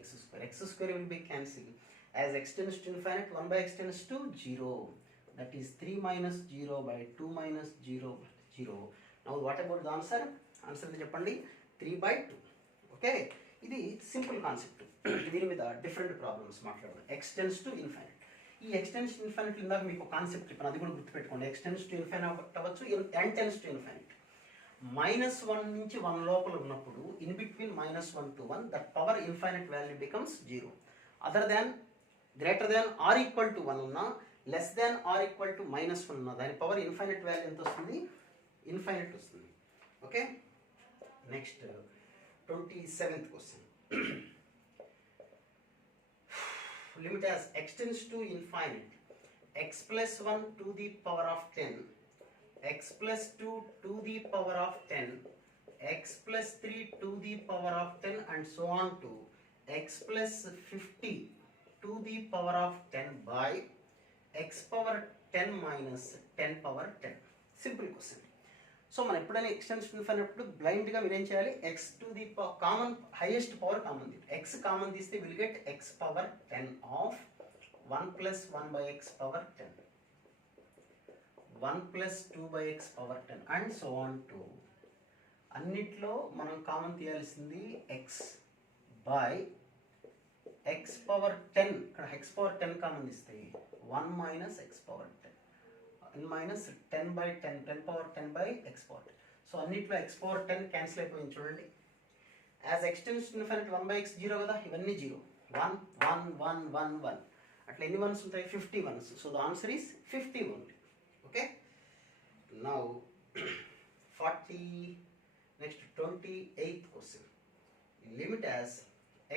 x square will be cancelled. As x tends to infinite, 1 by x tends to 0, that is 3 minus 0 by 2 minus 0 by 0. Now what about the answer? Answer is చెప్పండి 3 by 2. ఓకే, ఇది సింపుల్ కాన్సెప్ట్. దీని మీద డిఫరెంట్ ప్రాబ్లమ్స్ మాట్లాడదాం. x tends to infinite, ఈ x tends to infinite ఇందాక మీకు కాన్సెప్ట్ చెప్పాను, అది కూడా గుర్తుపెట్టుకోండి. x tends to infinite అవ్వచ్చు, n tends to infinite. -1 నుంచి 1 లోపల ఉన్నప్పుడు in between -1 to 1 that power infinite value becomes 0. Other than greater than or equal to 1 ఉన్నా less than or equal to -1 ఉన్నా దాని పవర్ ఇన్ఫైనైట్ వాల్యూ ఎంత వస్తుంది? ఇన్ఫైనైట్ వస్తుంది. Okay, next 27th question. Limit as x tends to infinite x plus 1 to the power of 10, x plus 2 to the power of 10, x plus 3 to the power of 10 and so on to x plus 50 to the power of 10 by x power 10 minus 10 power 10. Simple question. So మనం ఎప్పుడైనా ఎక్స్టెన్షన్ ఇన్ఫైనైట్ బ్లైండ్గా మీరు ఏం చేయాలి? x to the common highest power common తీయండి. x కామన్ తీస్తే will get x power 10 of 1 plus 1 by x power 10, 1 plus 2 by x power 10 and so on to అన్నిట్లో మనం common తీయాల్సింది x by x power 10. ఇక్కడ x power 10 కామన్ తీస్తే 1 minus x power 10, 1 minus 10 by 10, 10 power 10 by x power 10. So అన్నిట్లో x power 10 క్యాన్సిల్ అయిపోయింది చూడండి. As x tends to infinite 1 by x 0 కదా, ఇవన్నీ 0, 1 1 1 1 1 అట్లా ఎన్ని వన్స్ ఉంటాయి? 50 once. So the answer is 50 only. Okay, now 28th question. Limit as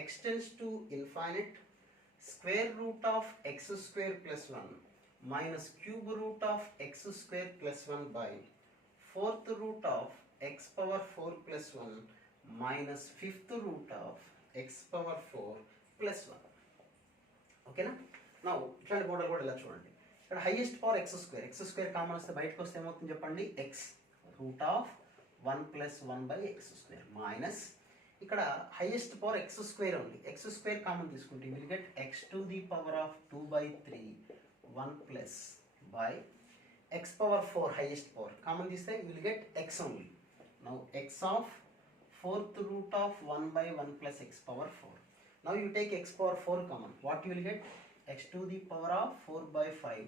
x tends to infinite square root of x square plus 1 minus cube root of x square plus 1 by 4th root of x power 4 plus 1 minus 5th root of x power 4 plus 1. ఓకేనా? నా ఇట్లాంటి మోడల్ కూడా ఇలా చూడండి. ఇక్కడ highest power x square common వస్తే బయటకు వస్తే ఏమవుతుంది చెప్పండి? x root of 1 plus 1 by x square minus ఇక్కడ హైయెస్ట్ పవర్ x స్క్వేర్ ఉంది. x స్క్వేర్ కామన్ తీసుకుంటే will get x to the power of 2 by 3 1 plus by x power 4 highest power common తీస్తే will get x only. Now x of 4th root of 1 by 1 plus x power 4. Now you take x power 4 common. What you will get? X to the power of 4 by 5,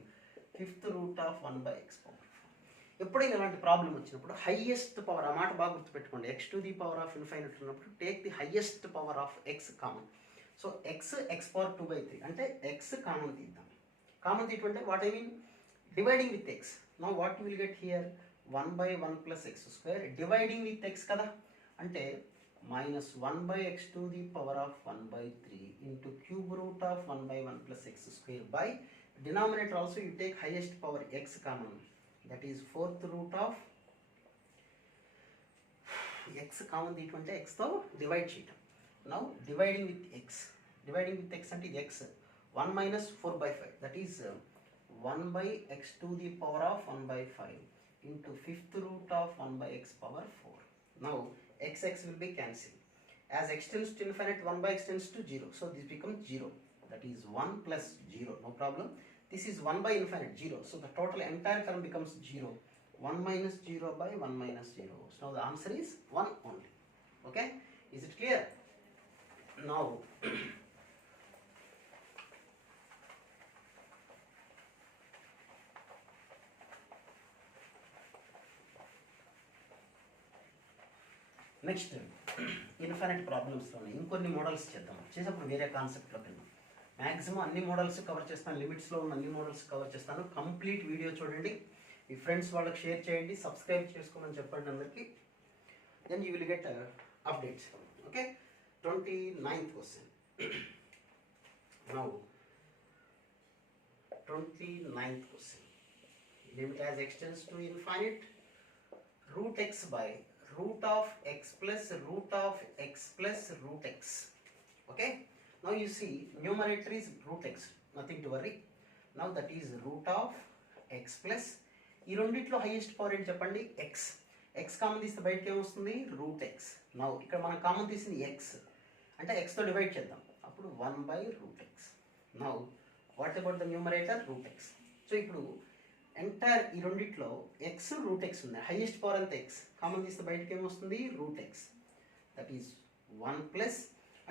5th root of 1 by x power 4. ఎప్పుడైనా ఇలాంటి ప్రాబ్లం వచ్చినప్పుడు హైయెస్ట్ పవర్, ఆ మాట బాగా గుర్తుపెట్టుకోండి, x to the power of infinite ఉన్నప్పుడు take the highest power of x common. So x power 2 by 3 అంటే x కామన్ తీద్దాం. కామన్ తీయటంటే what I mean dividing with x. Now what you will get here? 1 by 1 plus x square dividing with x కదా, అంటే minus 1 by x to the power of 1 by 3 into cube root of 1 by 1 plus x square by denominator also you take highest power x common, that is 4th root of x common తీయటంటే x తో డివైడ్ చేయటం. now dividing with x అంటే ఇది x 1 minus 4 by 5, that is 1 by x to the power of 1 by 5 into 5th root of 1 by x power 4. now x will be cancelled. As x tends to infinite 1 by x tends to 0, so this becomes 0, that is 1 plus 0, no problem. This is 1 by infinite 0, so the total entire term becomes 0. 1 minus 0 by 1 minus 0. So now the answer is 1 only. Okay, is it clear? Now next infinite ప్రాబ్లమ్స్లోనే ఇంకొన్ని మోడల్స్ చేద్దాం. చేసేప్పుడు వేరే కాన్సెప్ట్లోకి వెళ్దాం. మ్యాక్సిమం అన్ని మోడల్స్ కవర్ చేస్తాను, లిమిట్స్లో ఉన్న అన్ని మోడల్స్ కవర్ చేస్తాను. కంప్లీట్ వీడియో చూడండి, మీ ఫ్రెండ్స్ వాళ్ళకి షేర్ చేయండి, సబ్స్క్రైబ్ చేసుకోమని చెప్పండి అందరికీ. Then you will get updates. Okay, 29th question. Now 29th question. Limit as x tends to infinite root x by root of x plus root of x plus root x. Okay, now you see numerator is root x, nothing to worry. Now that is root of x plus ఈ రెండిట్లో హైయెస్ట్ పవర్ ఏంటి చెప్పండి? x. x కామన్ తీస్తే బయటకి ఏమొస్తుంది? Root x. నౌ ఇక్కడ మనం కామన్ తీసింది x అంటే x తో డివైడ్ చేద్దాం, అప్పుడు 1 by root x. Now what about the numerator? Root x. సో ఇప్పుడు ఎంటైర్ ఈ రెండిట్లో x రూట్ x ఉంది, హైయెస్ట్ పవర్ అంతా x, కామన్ తీస్తే బయటకి ఏమొస్తుంది? Root x. That is 1 plus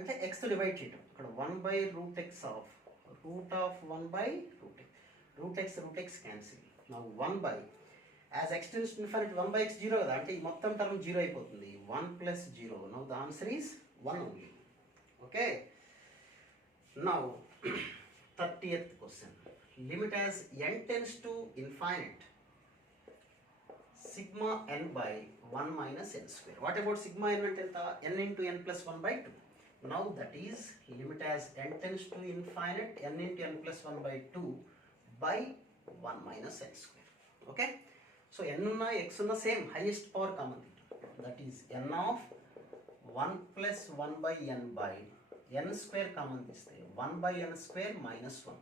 అంటే x తో డివైడ్ చేయటం, అక్కడ 1 by root x of root of 1 by root x. Root x cancel. Now 1 by as x tends to infinity 1/x 0 కదా, అంటే ఈ మొత్తం టర్మ్ 0 అయిపోతుంది. 1 + 0. Now the answer is 1 only. Okay, now 30th question. Limit as n tends to infinite sigma n by 1 minus n square. What about sigma n అంటే ఎంత? n into n plus 1 by 2. Now that is limit as n tends to infinite n into n plus 1 by 2 by 1 minus n square. Okay, so n ఉన్న x ఉన్న same highest power common. That is n of 1 plus 1 by n by n square common తీస్తే 1 by n square minus 1.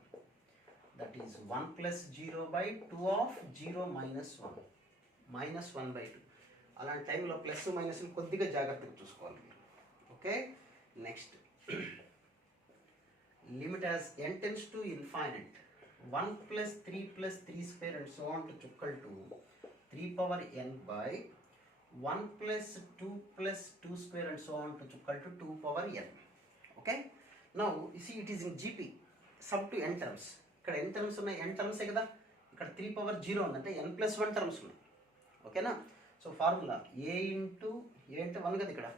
That is 1 plus 0 by 2 of 0 minus 1 minus 1 by 2. అలాంటి టైంలో ప్లస్ మైనస్ కొద్దిగా జాగ్రత్తగా చూసుకోవాలి. Okay, next limit as n tends to infinite 1 plus 3 plus 3 square and so on to చుక్కల్ to 3 power n by 1 plus 2 plus 2 square and so on to చుక్కల్ to 2 power n. Okay, now you see it is in GP sum to n terms. ఇక్కడ n టర్మ్స్ ఉన్నాయి, n టర్మ్సే కదా. ఇక్కడ 3 power 0 ఉందంటే n plus 1 టర్మ్స్ ఉన్నాయి. ఓకేనా, so formula a into a అంటే 1 కదా, ఇక్కడ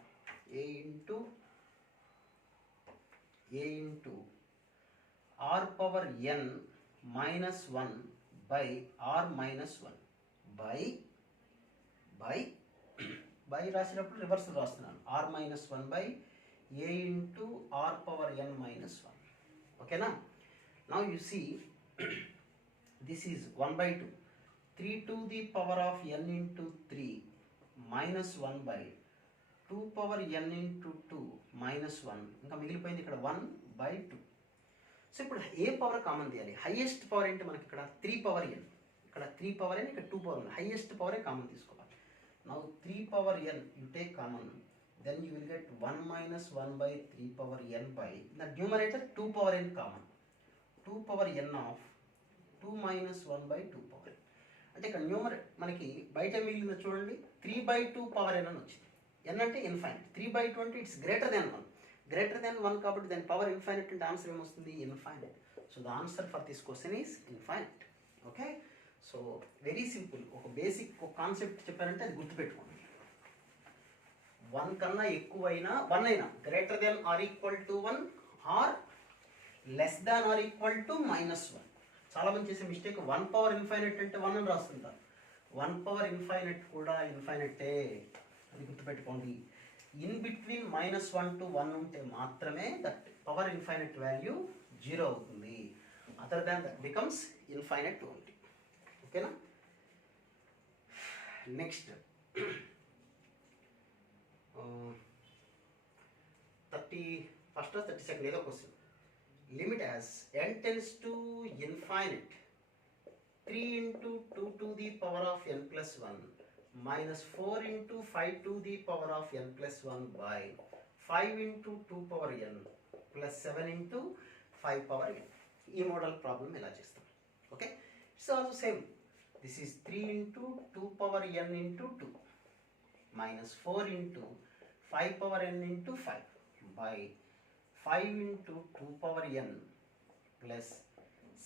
a into r power n minus 1 by r minus 1 by రాసినప్పుడు రివర్స్ రాస్తున్నాను. r minus 1 by a into r power n minus 1. ఓకేనా, now you see this is 1 by 2. 3 to the power of n into 3 minus 1 by 2 power n into 2 minus 1. ఇంకా మిగిలిపోయింది ఇక్కడ 1 by 2. సో ఇప్పుడు ఏ పవర్ కామన్ తీయాలి? హైయెస్ట్ పవర్ ఏంటి మనకి? ఇక్కడ 3 power n, ఇక్కడ 3 power n, ఇక్కడ 2 power n. హైయెస్ట్ పవరే కామన్ తీసుకోవాలి. Now 3 power n you take common, then you will get 1 minus 1 by 3 power n by the numerator 2 power n common. 2 power n of 2 minus 1 by 2 power n. అంటే ఇక్కడ న్యూమరేటర్ మనకి బయట మిగిలిన చూడండి 3 by 2 power n అని వచ్చింది. n అంటే ఇన్ఫైనైట్. 3 by 2 అంటే it's greater than 1. Greater than 1 కాబట్టి దాని పవర్ ఇన్ఫైనైట్ అంటే ఆన్సర్ ఏమొస్తుంది? Infinite. So the answer for this question is infinite. Okay, so very simple. ఒక బేసిక్ ఒక కాన్సెప్ట్ చెప్పారంటే అది గుర్తుపెట్టుకోండి. 1 కన్నా ఎక్కువైనా 1 అయినా greater than or equal to 1 or less than or equal to minus 1. చాలా మంది చేసే మిస్టేక్ 1 పవర్ ఇన్ఫైనైట్ అంటే 1 అని రాస్తుంటారు. 1 పవర్ ఇన్ఫైనైట్ కూడా ఇన్ఫైనైటే, అది గుర్తుపెట్టుకోండి. ఇన్ బిట్వీన్ -1 to 1 ఉంటే మాత్రమే దట్ పవర్ ఇన్ఫైనైట్ వాల్యూ 0 అవుతుంది. Other than that becomes infinite only. ఓకేనా, నెక్స్ట్ 31st or 32nd ఏదో question. limit as n tends to infinite 3 into 2 to the power of n plus 1 minus 4 into 5 to the power of n plus 1 by 5 into 2 power n plus 7 into 5 power n. ఈ మోడల్ ప్రాబ్లం ఎలా చేస్తాం? Okay, it's also same. This is 3 into 2 power n into 2 minus 4 into 5 power n into 5 by 5 into 2 power n plus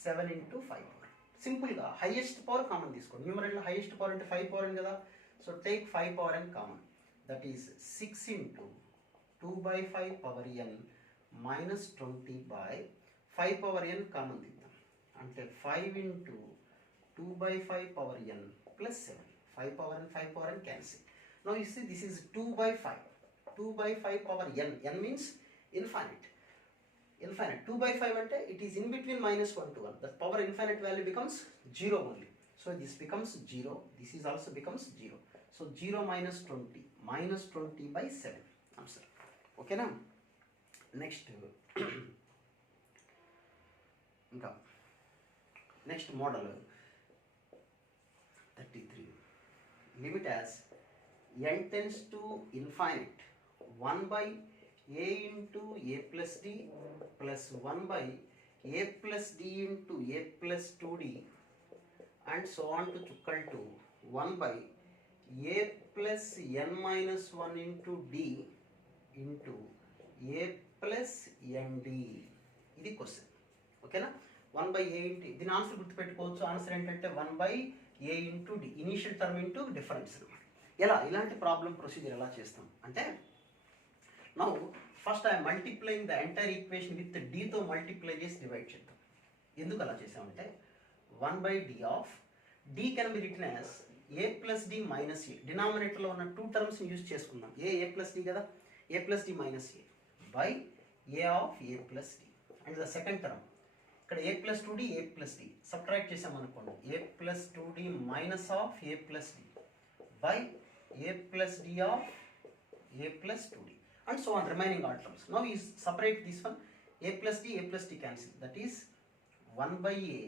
7 into 5 power. సింపుల్గా హైయెస్ట్ పవర్ కామన్ తీసుకోండి. న్యూమరేటర్లో హైయెస్ట్ పవర్ అంటే 5 power n కదా. So take 5 power n common. That is 6 into 2 by 5 power n minus 20 by 5 power n common తీద్దాం. అంటే 5 into 2 by 5 power n plus 7. 5 power n 5 power n cancel. Now you see this is 2 by 5. 2 by 5 power n. n means infinite. 2 by 5 ante it is in between -1 to 1. The power infinite value becomes 0 only. So this becomes 0. This is also becomes 0. So 0 minus 20. Minus 20 by 7. Answer. Okay now. Next. Next model. 33. Limit as n tends to infinite 1 by a into a plus d plus 1 by a plus d into a plus 2d and so on to chukkal to 1 by a plus n minus 1 into d into a plus nd. ఇది క్వశ్చన్. ఓకేనా, 1 by a into దీని ఆన్సర్ గుర్తుపెట్టుకోవచ్చు. ఆన్సర్ ఏంటంటే 1 by a into d, initial term into difference అనమాట. ఇలాంటి ప్రాబ్లం ప్రొసీజర్ ఎలా చేస్తాం అంటే, now first I multiplying the entire equation with డీతో మల్టిప్లై చేసి డివైడ్ చేద్దాం. ఎందుకు అలా చేసామంటే 1/d of d can be written as a plus d minus a. డినామినేటర్లో ఉన్న టూ టర్మ్స్ని యూజ్ చేసుకుందాం. ఏ ప్లస్ డి కదా, ఏ plus d minus a by a of a plus d. And the second term ఇక్కడ a plus two d a plus d subtract చేసామనుకోండి, a plus two d minus of a plus d by a plus d of a plus two d and so on remaining all terms. Now we separate this one, a plus d cancel, that is 1/a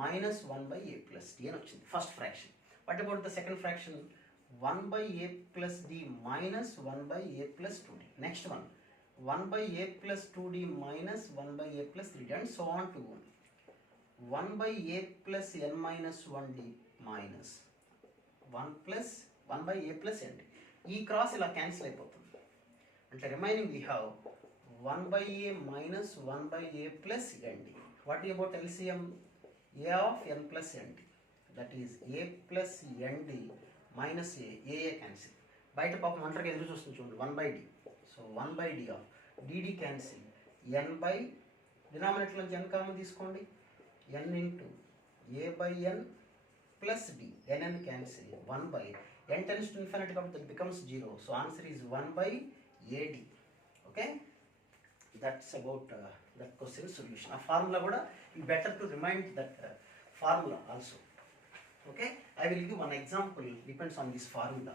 minus 1/a plus d అని వచ్చింది first fraction. What about the second fraction, 1/a plus d minus 1/a plus 2d. Next one 1/a plus 2d minus 1/a plus 3d and so on to 1/a plus n minus 1d minus 1 plus 1/a plus n. ఈ క్రాస్ ఇలా క్యాన్సిల్ అయిపోతుంది. అంటే remaining we have 1/a minus 1/a plus nd. What about LCM? a of n plus nd, that is a plus nd minus a cancel. బయట పాపం ఒంటరిగా ఎదురు చూస్తుంది చూడండి, 1/d. So 1/d of dd cancel, n by denominator నుంచి n కామన్ తీసుకోండి, n into a by n plus d, nn cancel, 1 n tends to infinity కాబట్టి that becomes 0. So answer is 1/ad. Okay, that's about that question solution. A formula kuda you better to remind that formula also. Okay, I will give one example depends on this formula.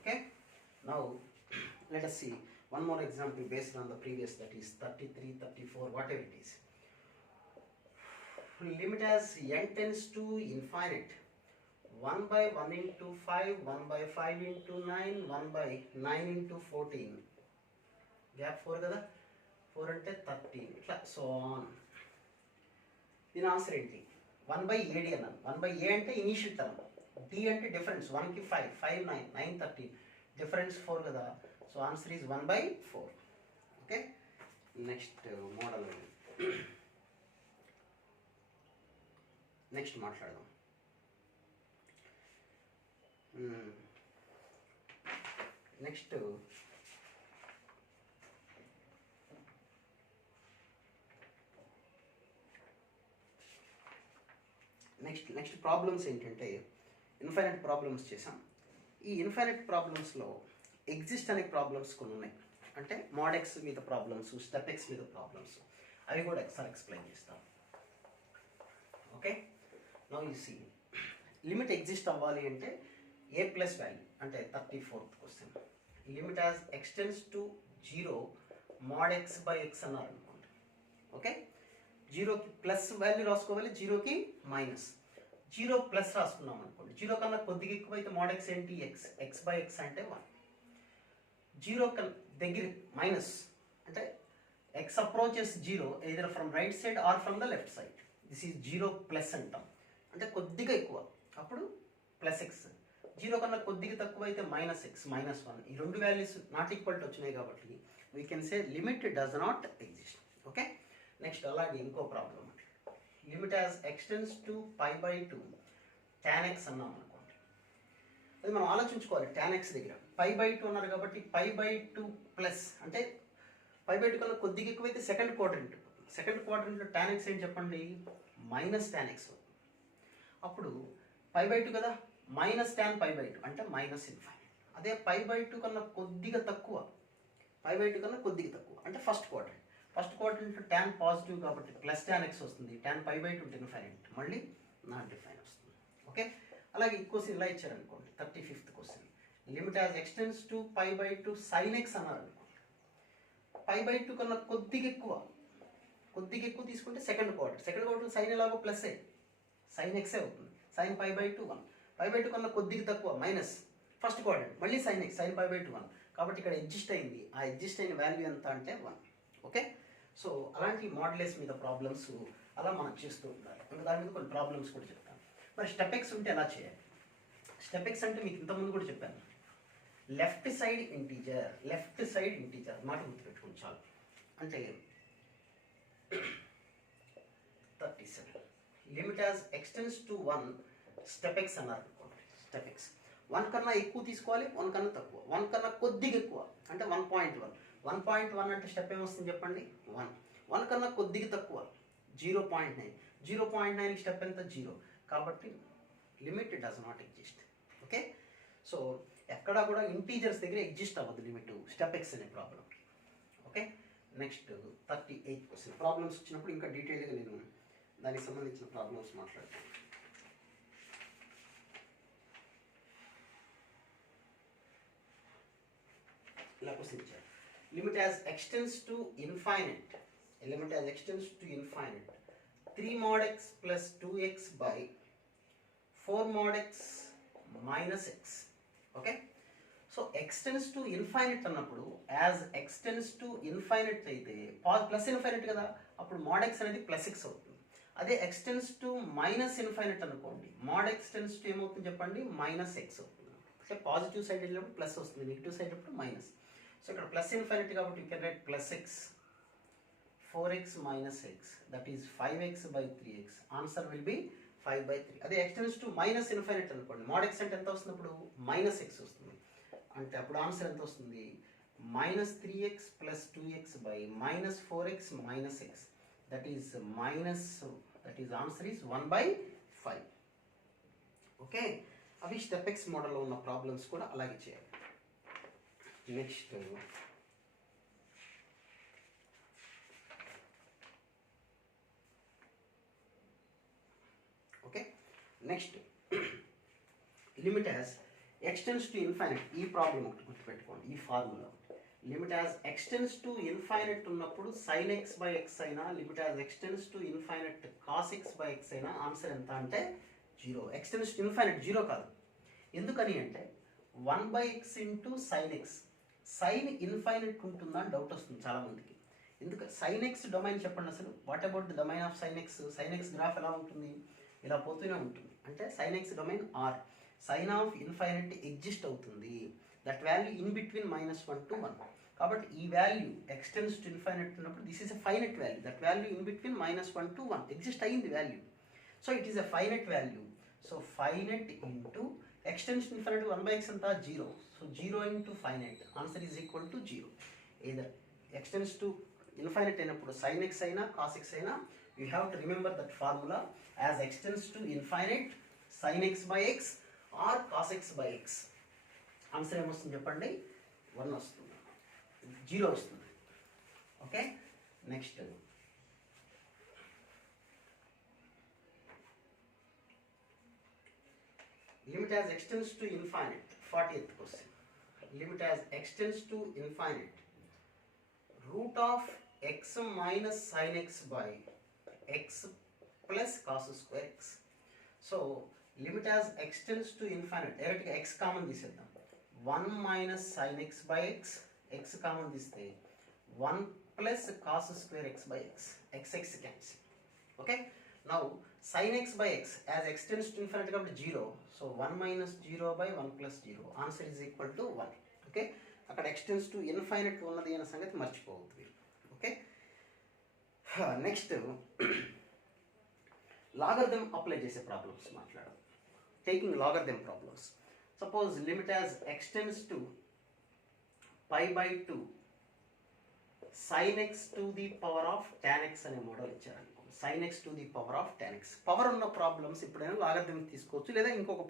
Okay, now let us see one more example based on the previous, that is 33, 34, whatever it is. Limit as n tends to infinite, 1/1 into 5, 1/5 into 9, 1/9 into 14, gap 4 kada, 4 ante 13, itla so on. దీని ఆన్సర్ ఏంటి, 1/ad అన్నాను. 1/a అంటే ఇనీషియల్ టర్మ్, d అంటే డిఫరెన్స్, 1 కి 5, 5 9, 9 13, డిఫరెన్స్ 4 కదా. So answer is 1/4. Okay, next model, next మాట్లాడదాం. నెక్స్ట్ నెక్స్ట్ ప్రాబ్లమ్స్ ఏంటంటే ఇన్ఫైనైట్ ప్రాబ్లమ్స్ చేసాం. ఈ ఇన్ఫైనైట్ ప్రాబ్లమ్స్లో ఎగ్జిస్ట్ అనే ప్రాబ్లమ్స్ కొన్ని ఉన్నాయి. అంటే మోడ్ ఎక్స్ మీద ప్రాబ్లమ్స్, స్టెప్ ఎక్స్ మీద ప్రాబ్లమ్స్, అవి కూడా ఒకసారి ఎక్స్ప్లెయిన్ చేస్తాం. Okay, now you see limit exist అవ్వాలి అంటే ఏ ప్లస్ వాల్యూ, అంటే 34th question, limit as x tends to 0 mod x by x అన్నారు అనుకోండి. ఓకే, 0కి ప్లస్ వాల్యూ రాసుకోవాలి, 0కి మైనస్, 0 ప్లస్ రాసుకున్నాం అనుకోండి, 0 కన్నా కొద్దిగా ఎక్కువ అయితే మోడ్ ఎక్స్ ఏంటి, ఎక్స్, ఎక్స్ బై ఎక్స్ అంటే 1. 0 కన్నా దగ్గర మైనస్ అంటే x approaches 0 either from right side or from the left side, this is 0 plus అంటాం. అంటే కొద్దిగా ఎక్కువ అప్పుడు ప్లస్ ఎక్స్, 0 కన్నా కొద్దిగా తక్కువ అయితే మైనస్ ఎక్స్, -1. ఈ రెండు వాల్యూస్ నాట్ ఈక్వల్ టు వచ్చినాయి కాబట్టి we can say limit does not exist. Okay, next అలాగే ఇంకో problem, limit as x tends to π/2 tan x అన్నాం అనుకోండి. అది మనం ఆలోచించుకోవాలి. tan x దగ్గర π/2 అన్నారు కాబట్టి π/2 ప్లస్ అంటే π/2 కన్నా కొద్దిగా ఎక్కువైతే సెకండ్ క్వాడ్రంట్, సెకండ్ క్వాడ్రంట్లో tan x ఏం చెప్పండి, -tan x. అప్పుడు π/2 కదా, -tan π/2 అంటే -∞. అదే π/2 కన్నా కొద్దిగా తక్కువ, π/2 కన్నా కొద్దిగా తక్కువ అంటే ఫస్ట్ క్వాడ్రంట్. ఫస్ట్ క్వాడ్రంట్లో tan పాజిటివ్ కాబట్టి +tan x వస్తుంది, tan π/2 డిఫైనెంట్, మళ్ళీ నాట్ డిఫైన్ వస్తుంది. ఓకే, అలాగే ఈ క్వశ్చన్ ఇలా ఇచ్చారనుకోండి, 35th question, limit as x tends to π/2 sin x అన్నారు అనుకోండి. π/2 కన్నా కొద్దిగా ఎక్కువ తీసుకుంటే సెకండ్ క్వాడ్రంట్ సైన్ ఎలాగో ప్లస్ sin x అవుతుంది, sin π/2 1, π/2 కన్నా కొద్దిగా తక్కువ మైనస్, ఫస్ట్ క్వాడ్రంట్ మళ్ళీ sin x, sin π/2 1, కాబట్టి ఇక్కడ అడ్జస్ట్ అయింది, ఆ అడ్జస్ట్ అయిన వాల్యూ ఎంత అంటే 1. ఓకే, సో అలాంటి మోడలేస్ మీద ప్రాబ్లమ్స్ అలా మనం చేస్తూ ఉండాలి. ఇంకా దాని మీద కొన్ని ప్రాబ్లమ్స్ కూడా చెప్తాను. మరి స్టెప్ ఎక్స్ ఉంటే ఎలా చేయాలి? స్టెప్ ఎక్స్ అంటే మీకు ఇంతకుముందు కూడా చెప్పాను, లెఫ్ట్ సైడ్ ఇంటీజర్ మాట గుర్తుపెట్టుకోండి చాలు. అంటే 37 limit as x tends to 1 step X అన్నారు అనుకోండి. స్టెప్ ఎక్స్ 1 కన్నా ఎక్కువ తీసుకోవాలి, 1 కన్నా తక్కువ, 1 కన్నా కొద్దిగా ఎక్కువ అంటే 1.1. 1.1 అంటే స్టెప్ ఏమొస్తుంది చెప్పండి? 1. 1 కన్నా కొద్దిగా తక్కువ 0.9. 0.9 స్టెప్ ఎంత? 0. కాబట్టి limit does not exist. Okay, so ఎక్కడా కూడా ఇంటీజర్స్ దగ్గర ఎగ్జిస్ట్ అవ్వదు లిమిట్ స్టెప్ ఎక్స్ అనే problem. Okay, next 38 question. Problems వచ్చినప్పుడు ఇంకా డీటెయిల్గా నేను దానికి సంబంధించిన ప్రాబ్లమ్స్ మాట్లాడతాను. ఇలా క్వశ్చన్ ఇచ్చారు. Limit as x tends to infinite, limit as x tends to infinite 3 mod x plus 2x by 4 mod x minus x. Okay, so ఎక్స్టెన్స్ to infinite అన్నప్పుడు యాజ్ ఎక్స్టెన్స్ టు ఇన్ఫైనైట్ అయితే ప్లస్ ఇన్ఫైనైట్ కదా, అప్పుడు మోడ్ ఎక్స్ అనేది ప్లస్ ఎక్స్ అవుతుంది. అదే ఎక్స్టెన్స్ టు మైనస్ ఇన్ఫైనైట్ అనుకోండి, మోడ్ ఎక్స్టెన్స్ టు ఏమవుతుంది చెప్పండి? మైనస్ ఎక్స్ అవుతుంది. అంటే పాజిటివ్ సైడ్ వెళ్ళినప్పుడు ప్లస్ వస్తుంది, నెగిటివ్ సైడ్ అప్పుడు మైనస్. సో ఇక్కడ ప్లస్ ఇన్ఫైనైట్ కాబట్టి you can write plus X 4x minus x, that is 5x by 3x. Answer will be 5/3. అదే ఎక్స్టెన్స్ టు మైనస్ ఇన్ఫైనైట్ అనుకోండి, మోడ్ ఎక్స్ అంటే ఎంత వస్తుంది? అప్పుడు మైనస్ ఎక్స్ వస్తుంది. అంటే అప్పుడు ఆన్సర్ ఎంత వస్తుంది? Minus 3x plus 2x by minus 4x minus X, that is answer is 1/5. Okay, అవి స్టెప్ ఎక్స్ మోడల్లో ఉన్న ప్రాబ్లమ్స్ కూడా అలాగే చేయాలి. Next next limit as x tends to infinite. ఈ ప్రాబ్లం ఒకటి గుర్తుపెట్టుకోండి, ఈ formula. Limit as x tends to infinite ఉన్నప్పుడు సైన్ ఎక్స్ బై ఎక్స్ అయినా, limit as x tends to infinite cos X by X అయినా ఆన్సర్ ఎంత అంటే 0. ఎక్స్టెన్స్ టు ఇన్ఫైనైట్ 0 కాదు. ఎందుకని అంటే 1/x into sine x. Sine infinite ఉంటుందా అని డౌట్ వస్తుంది చాలామందికి. ఎందుకంటే సైన్ ఎక్స్ డొమైన్ చెప్పండి అసలు. What about the domain of sine x? Sine x graph ఎలా ఉంటుంది? ఇలా పోతూనే ఉంటుంది. అంటే sine x domain R. Sine of infinite exist అవుతుంది. That value in between -1 to 1. కాబట్టి ఈ వాల్యూ ఎక్స్టెన్స్ టు ఇన్ఫైనైట్ ఉన్నప్పుడు this is a finite value. That value in between -1 to 1 exist అయ్యింది value. So it is a finite value. So finite into x tends to infinite 1/x అంతా 0. So 0 into finite answer is equal to 0. Either ఎక్స్టెన్స్ to infinite అయినప్పుడు సైన్ ఎక్స్ అయినా కాస్ ఎక్స్ అయినా you have to remember that formula as extends to infinite sin x by x or cos x by x. Answer ఏమొస్తుంది చెప్పండి? 1 వస్తుంది, 0 వస్తుంది. Okay, next limit as x tends to infinite. 40th question. Limit as x tends to infinite root of x minus sin x by x plus cos square x. So limit as x tends to infinite. డైరెక్ట్గా x కామన్ తీసేద్దాం. 1 minus sin x by x, x common తీస్తే 1 plus cos square x by x. x cancel. Okay, now sin x by x as x tends to infinite కాబట్టి 0. సో 1 minus 0 by 1 plus 0 answer is equal to 1. Okay, అక్కడ ఎక్స్టెన్స్ టు ఇన్ఫైనైట్ ఉన్నది అనే సంగతి మర్చిపోవద్దు. ఓకే, నెక్స్ట్ లాగరిథం అప్లై చేసే ప్రాబ్లమ్స్ మాట్లాడాలి. Taking logarithm problems. Suppose limit as x tends to π/2 sin x to the power of tan x అనే మోడల్ ఇచ్చారనుకో. sin x to the power of tan x. Power ఉన్న ప్రాబ్లమ్స్ ఇప్పుడైనా లాగరిథం తీసుకోవచ్చు, లేదా ఇంకొక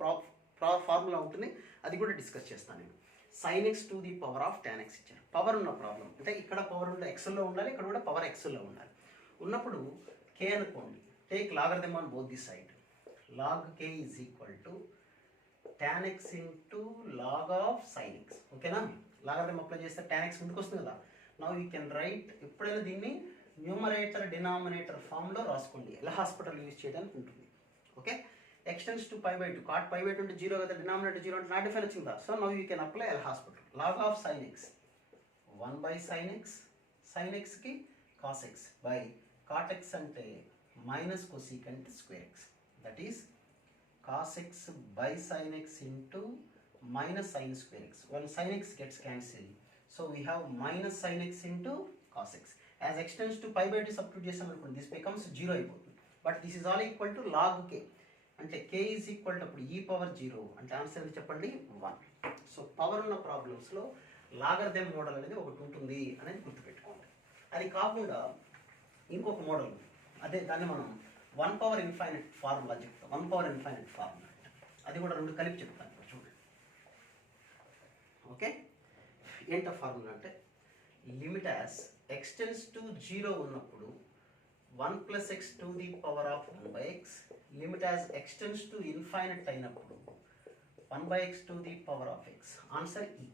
ఫార్ములా ఉంటుంది, అది కూడా డిస్కస్ చేస్తాను నేను. sin x to the power of tan x ఇచ్చారు. పవర్ ఉన్న ప్రాబ్లం అంటే ఇక్కడ పవర్ ఉండే ఎక్స్లో ఉండాలి, ఇక్కడ కూడా పవర్ ఎక్స్లో ఉండాలి. ఉన్నప్పుడు k అనుకోండి. Take logarithm on both the side. log k is equal to tan x into log of sin x. ఓకేనా? లాగరిథం అప్లై చేస్తే tan x ముందుకు వస్తుంది కదా. నౌ యూ కెన్ రైట్, ఎప్పుడైనా దీన్ని న్యూమరేటర్ డినామినేటర్ ఫామ్లో రాసుకోండి. ఎలా హాస్పిటల్ యూజ్ చేయడానికి ఉంటుంది. Okay, ఎక్స్టెన్స్ to π/2. కాట్ π/2 అంటే 0 కదా, డినామినేటర్ 0 అంటే నాట్ డిఫైన్ వచ్చిందా. So now you can apply L Hospital. Log of sin x 1/sin x, sin xకి cos x by cot x అంటే minus cosecant square x, that is cos x by sin x into minus sin square x. When sin x gets cancelled, so we have minus sin x into cos x. As x tends to pi by 2 substitute చేసాం అనుకోండి, this becomes 0 అయిపోతుంది. But this is all equal to log k. అంటే k is equal to అప్పుడు e power 0 అంటే ఆన్సర్ ఎంత చెప్పండి 1. సో పవర్ ఉన్న ప్రాబ్లమ్స్లో లాగర్థమ్ మోడల్ అనేది ఒకటి ఉంటుంది అనేది గుర్తుపెట్టుకోండి. అది కాకుండా ఇంకొక మోడల్ ఉంది, అదే దాన్ని మనం 1 power infinite ఫార్ములా చెప్తాం. 1 power infinite ఫార్ములా అది కూడా రెండు కలిపి చెప్తాను చూడండి. ఓకే, ఏంట ఫార్ములా అంటే limit as x tense to 0 ఉన్నప్పుడు 1 plus x to the power of 1 by x, limit as x tends to infinite అయినప్పుడు 1 by x to the power of x. Answer ఈ.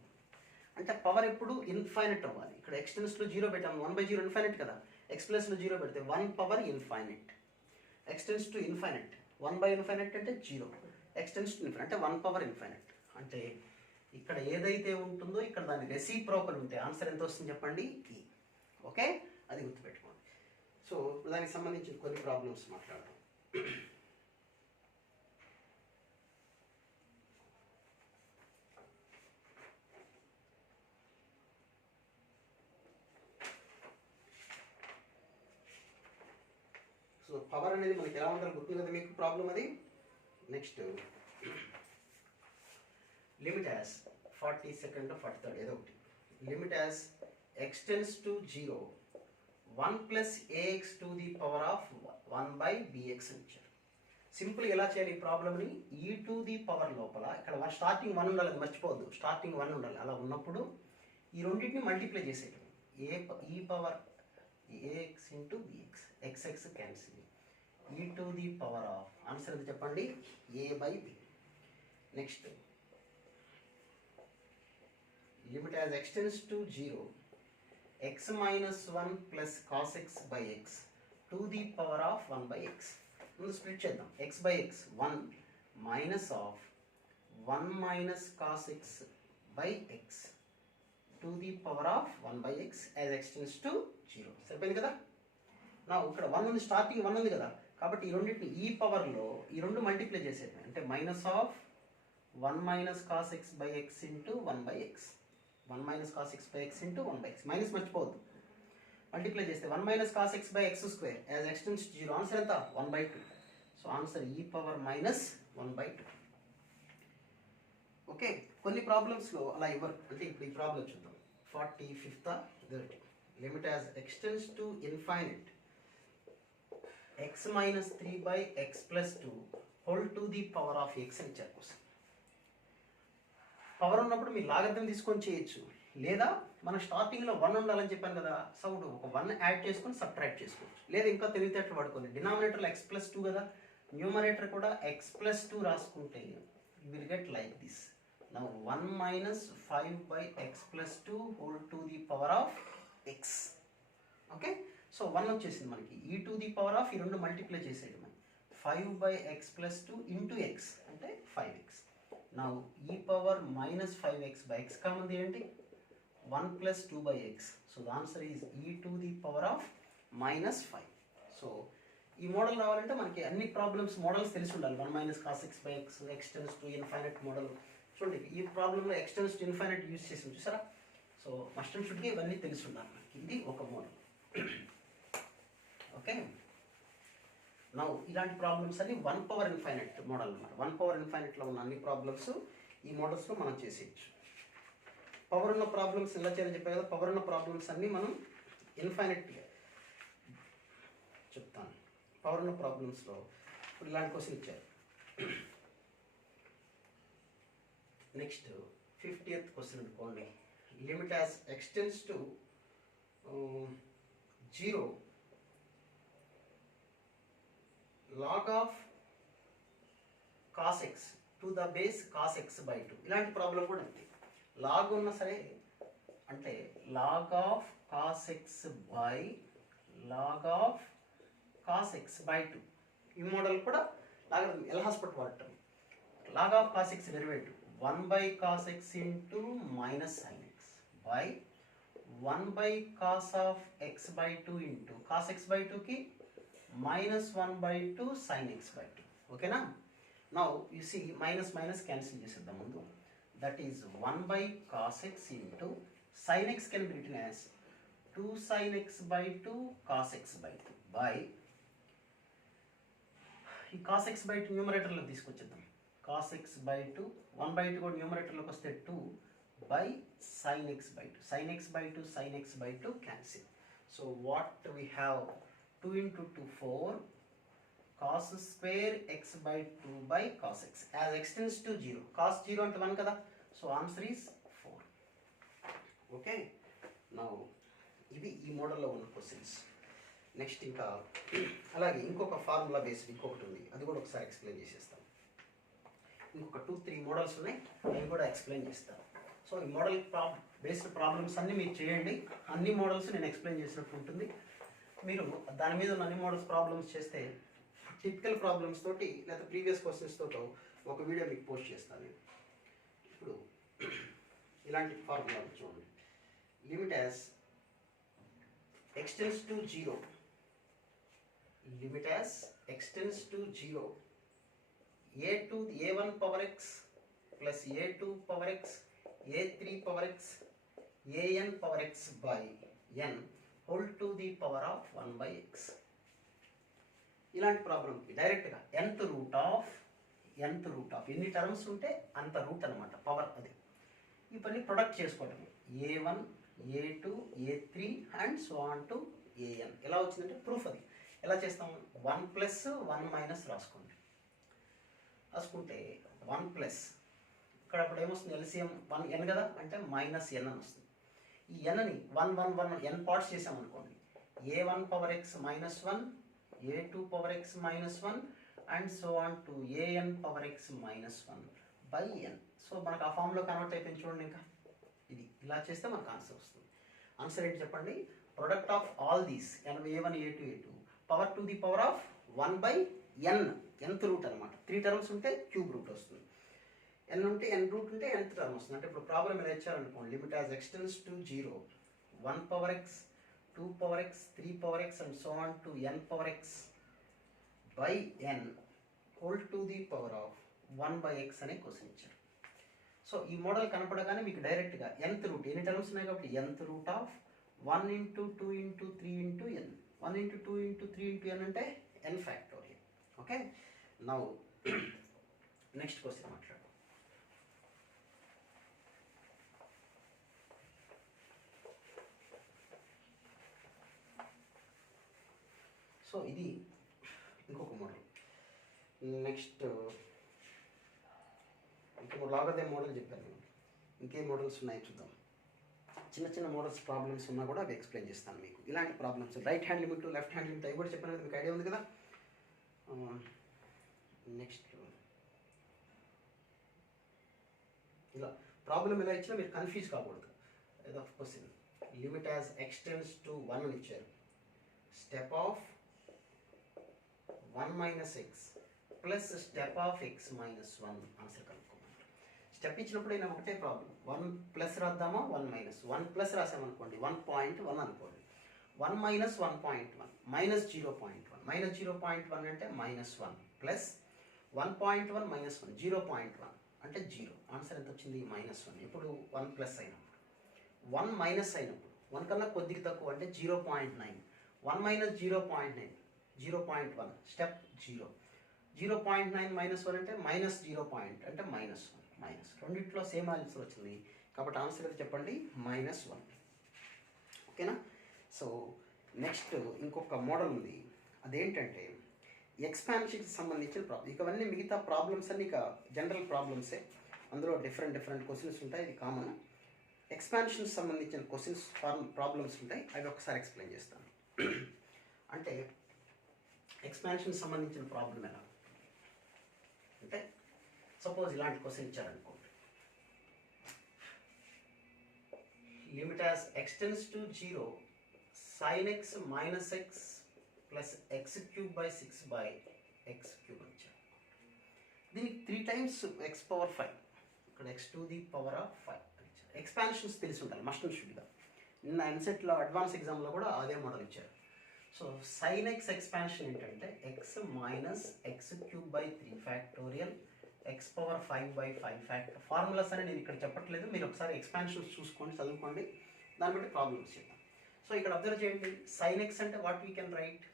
అంటే పవర్ ఎప్పుడు ఇన్ఫైనట్ అవ్వాలి. ఇక్కడ x టెన్స్ టు 0 పెట్టాము, 1 by 0 ఇన్ఫైనట్ కదా, x ప్లస్లో 0 పెడితే 1 power infinite. x tends to infinite, 1 by infinite అంటే 0, x టెన్స్ టు ఇన్ఫైనట్ అంటే 1 పవర్ ఇన్ఫైనట్. అంటే ఇక్కడ ఏదైతే ఉంటుందో ఇక్కడ దాని రెసిప్రోకల్ ఉంటే ఆన్సర్ ఎంత వస్తుంది చెప్పండి ఈ. ఓకే, అది గుర్తుపెట్టుకోండి. సో దానికి సంబంధించిన కొన్ని ప్రాబ్లమ్స్ మాట్లాడదాం. సో పవర్ అనేది మనకి ఎలా ఉండాలి గుర్తుంది కదా మీకు ప్రాబ్లం అది. Next limit as 42nd 43rd ఏదో ఒకటి, limit as x tense to 0 1 plus ax to the power of 1 by bx అని ఇచ్చారు. సింపుల్ ఎలా చేయాలి ఈ ప్రాబ్లమ్ని, e టు ది పవర్ లోపల ఇక్కడ స్టార్టింగ్ 1 ఉండాలి, అది మర్చిపోవద్దు, స్టార్టింగ్ 1 ఉండాలి. అలా ఉన్నప్పుడు ఈ రెండింటిని మల్టిప్లై చేసేయడం, e power ax into bx, xx cancel, e to the power of answer ఎంత చెప్పండి a by b. Next limit as x tense to 0 x minus 1 plus cos x by x to the power of 1 by x. ముందు స్ప్లిట్ చేద్దాం, x by x 1 minus of 1 minus cos x by x to the power of 1 by x as x tends to 0. సరిపోయింది కదా. నా ఇక్కడ 1 ఉంది, స్టార్టింగ్ 1 ఉంది కదా, కాబట్టి ఈ రెండింటిని ఈ పవర్లో ఈ రెండు మల్టిప్లై చేసేది అంటే minus of 1 minus cos x by x into 1 by x, 1 minus cos x by x into 1 by x, minus మర్చిపోవద్దు, మల్టిప్లై చేస్తే 1 minus cos x by x square as x tends to 0. Answer ఎంత 1 by 2. So answer e power minus 1 by 2. Okay, కొన్ని ప్రాబ్లమ్స్లో అలా ఇవ్వరు. అంటే ఇప్పుడు ఈ ప్రాబ్లం చూద్దాం. 45th limit as x tends to infinite x minus 3 by x plus 2 whole to the power of x అని ఇచ్చారు కోసం. పవర్ ఉన్నప్పుడు మీరు లాగర్థం తీసుకొని చేయొచ్చు, లేదా మనం స్టార్టింగ్లో 1 ఉండాలని చెప్పాను కదా, సో ఒక 1 యాడ్ చేసుకొని సబ్ట్రాక్ట్ చేసుకోవచ్చు, లేదా ఇంకా తెలివితేటలు పడుకోండి. డినామినేటర్లో x plus 2 కదా, న్యూమరేటర్ కూడా x plus 2 రాసుకుంటే you will get like this. Now 1 minus 5 by x plus 2 whole to the power of x. Okay, so 1 వచ్చేసింది మనకి, e to the power of ఈ రెండు మల్టిప్లై చేసేయడం 5 by x plus 2 into x అంటే 5x. నా e power minus 5x by x కామంది ఏంటి 1 plus 2 by x. So the answer is e to the power of minus 5. So ఈ మోడల్ రావాలంటే మనకి అన్ని ప్రాబ్లమ్స్ మోడల్స్ తెలిసి ఉండాలి. 1 minus cos x by x, x tends to infinite model చూడండి. ఈ ప్రాబ్లంలో x tends to infinite use చేసాం చూసారా. సో మస్ట్ అండ్ షుడ్గా ఇవన్నీ తెలిసి ఉండాలి మనకి. ఇది ఒక మోడల్. ఓకే, నా ఇలాంటి ప్రాబ్లమ్స్ అన్ని 1 power infinite మోడల్ అన్నమాట. 1 power infiniteలో ఉన్న అన్ని ప్రాబ్లమ్స్ ఈ మోడల్స్లో మనం చేసేయచ్చు. పవర్ ఉన్న ప్రాబ్లమ్స్ ఎలా చేయాలని చెప్పారు కదా, పవర్ ఉన్న ప్రాబ్లమ్స్ అన్నీ మనం ఇన్ఫైనెట్గా చెప్తాను. పవర్ ఉన్న ప్రాబ్లమ్స్లో ఇప్పుడు ఇలాంటి క్వశ్చన్ ఇచ్చారు. నెక్స్ట్ 50th క్వశ్చన్ అనుకోండి. Limit as x tends to 0 log of cos x to the base cos x by 2. ఇలాంటి ప్రాబ్లం కూడా అంతే, లాగ్ ఉన్నా సరే అంటే log of cos x by log of cos x by 2. ఈ మోడల్ కూడా లాగా ఎల్ హాస్పిటల్ వాడటం. log of cos x derivative 1 by cos x into minus sin x by 1 by cos of x by 2 into cos x by 2 కి minus 1 by 2 sin x by 2. ఓకేనా. Now you see minus minus cancel చేసేద్దాం ముందు. That is 1 by cos x into sin x can be written as 2 sin x by 2 cos x by 2 by ఈ cos x by 2 న్యూమరేటర్లోకి తీసుకొచ్చేద్దాం. cos x by 2 1 by 2 కూడా న్యూమరేటర్లోకి వస్తే 2 by sin x by 2 sin x by 2 sin x by 2 cancel. So what we have 2 into 2 4 cos square x by 2 by cos x as x tends to 0 cos 0 అంటే 1 కదా. So answer is 4. Okay, now ఇవి ఈ మోడల్లో ఉన్న క్వశ్చన్స్. నెక్స్ట్ ఇంకా అలాగే ఇంకొక ఫార్ములా బేస్డ్ ఇంకొకటి ఉంది, అది కూడా ఒకసారి ఎక్స్ప్లెయిన్ చేసేస్తాను. ఇంకొక 2-3 మోడల్స్ ఉన్నాయి, అవి కూడా ఎక్స్ప్లెయిన్ చేస్తాను. సో ఈ మోడల్ బేస్డ్ ప్రాబ్లమ్స్ అన్నీ మీరు చేయండి. అన్ని మోడల్స్ నేను ఎక్స్ప్లెయిన్ చేసినట్టు ఉంటుంది. మీరు దాని మీద ఉన్న అన్ని మోడల్స్ ప్రాబ్లమ్స్ చేస్తే టిపికల్ ప్రాబ్లమ్స్ తోటి లేదా ప్రీవియస్ క్వశ్చన్స్ తోటో ఒక వీడియో మీకు పోస్ట్ చేస్తాను. ఇప్పుడు ఇలాంటి ఫార్ములా చూడండి. Limit as x tends to 0, limit as x tends to 0, a1 power x plus a2 power x, a3 power x, an power x by n whole to the power of 1 by x. ఇలాంటి ప్రాబ్లంకి డైరెక్ట్గా nth రూట్ ఆఫ్ ఎన్ని టర్మ్స్ ఉంటే అంత రూట్ అనమాట, పవర్ అది. ఈ పని ప్రొడక్ట్ చేసుకోవటం a1 a2 a3 and so on to an. ఎలా వచ్చిందంటే ప్రూఫ్ అది ఎలా చేస్తాం, 1 ప్లస్ 1 మైనస్ రాసుకుంటే 1 ప్లస్ ఇక్కడ అప్పుడు ఏమొస్తుంది, ఎల్సిఎం 1 n కదా, అంటే మైనస్ n అని వస్తుంది. ఈ nని 1 n పార్ట్స్ చేసామనుకోండి, a1 power x minus 1, a2 power x minus 1 and so on to an power x minus 1 by n. So మనకు ఆ ఫామ్లో కన్వర్ట్ అయిపోయింది చూడండి. ఇంకా ఇది ఇలా చేస్తే మనకు ఆన్సర్ వస్తుంది. ఆన్సర్ ఏంటి చెప్పండి, product of all these a1 a2 a2 power to the power of 1 by n, nth root అనమాట. 3 టర్మ్స్ ఉంటే క్యూబ్ రూట్ వస్తుంది, n ఉంటే n రూట్ ఉంటే nth టర్మ్ వస్తుంది. అంటే ఇప్పుడు ప్రాబ్లం ఇలా ఇచ్చారనుకోండి, limit as x tends to 0 1 power x 2 power x 3 power x and so on to n power x by n whole to the power of 1 by x అనే క్వశ్చన్ ఇచ్చారు. సో ఈ మోడల్ కనపడగానే మీకు డైరెక్ట్గా nth రూట్, ఎన్ని టర్మ్స్ ఉన్నాయి కాబట్టి nth route of 1 into 2 into 3 into n, 1 into 2 into 3 into n అంటే n factorial. Okay, now next question మాట్లాడు. సో ఇది ఇంకొక మోడల్. నెక్స్ట్ ఇంకొక లాగదే మోడల్ చెప్పాను నేను, ఇంకే మోడల్స్ ఉన్నాయో చూద్దాం. చిన్న చిన్న మోడల్స్ ప్రాబ్లమ్స్ ఉన్నా కూడా అవి ఎక్స్ప్లెయిన్ చేస్తాను మీకు. ఇలాంటి problems right hand limit left hand limit అవి కూడా చెప్పాను కదా, మీకు ఐడియా ఉంది కదా. నెక్స్ట్ ఇలా ప్రాబ్లం ఎలా ఇచ్చినా మీరు కన్ఫ్యూజ్ కాకూడదు. ఏదో question limit as x tends to 1 అని ఇచ్చారు, step of 1 minus x plus step of x minus 1 answer కనుక్కోమంటారు. స్టెప్ ఇచ్చినప్పుడు అయినా ఒకటే ప్రాబ్లం, 1 ప్లస్ రాద్దామా 1 మైనస్, 1 ప్లస్ రాసామనుకోండి 1.1 అనుకోండి, 1 మైనస్ 1.1 మైనస్ 0.1, మైనస్ 0.1 అంటే మైనస్ 1 ప్లస్ 1.1 మైనస్ 1 0.1 అంటే 0. ఆన్సర్ ఎంత వచ్చింది, మైనస్ 1. ఇప్పుడు 1 ప్లస్ అయినప్పుడు, 1 మైనస్ అయినప్పుడు 1 కన్నా కొద్దిగా తక్కువ అంటే 0.9, 1 మైనస్ 0.9 0.1 స్టెప్ 0, 0.9 మైనస్ 1 అంటే మైనస్ 0 పాయింట్ అంటే మైనస్ 1 మైనస్. రెండిట్లో సేమ్ ఆన్సర్ వచ్చింది కాబట్టి ఆన్సర్ అయితే చెప్పండి మైనస్ 1. ఓకేనా. సో నెక్స్ట్ ఇంకొక మోడల్ ఉంది, అదేంటంటే ఎక్స్పాన్షన్కి సంబంధించిన ప్రాబ్లం. ఇవన్నీ మిగతా ప్రాబ్లమ్స్ అన్నీ ఇక జనరల్ ప్రాబ్లమ్సే, అందులో డిఫరెంట్ క్వశ్చన్స్ ఉంటాయి, ఇది కామన్. ఎక్స్పాన్షన్కి సంబంధించిన క్వశ్చన్స్ ప్రాబ్లమ్స్ ఉంటాయి, అవి ఒకసారి ఎక్స్ప్లెయిన్ చేస్తాను. అంటే ఎక్స్పాన్షన్కి సంబంధించిన ప్రాబ్లం ఎలా అంటే, సపోజ్ ఇలాంటి క్వశ్చన్ ఇచ్చారనుకోండి, limit as x tends to 0 sin x minus x plus x cube by 6 by x cube ఇచ్చారు. దీనికి 3 times x పవర్ 5, ఇక్కడ x to the power of 5 ఇచ్చారు. ఎక్స్పాన్షన్స్ తెలిసి ఉండాలి మస్ట్ అండ్ షుడ్గా. నిన్న ఎన్సెట్లో అడ్వాన్స్ ఎగ్జామ్లో కూడా అదే మోడల్ ఇచ్చారు. సో sin x ఎక్స్పాన్షన్ ఏంటంటే x minus X cube by 3 factorial x power 5 by 5 factor. Formulas అని నేను ఇక్కడ చెప్పట్లేదు, మీరు ఒకసారి ఎక్స్పాన్షన్స్ చూసుకోండి, చదువుకోండి, దాన్ని బట్టి ప్రాబ్లమ్స్ చేద్దాం. సో ఇక్కడ అబ్జర్వ్ చేయండి, sin x అంటే what we can write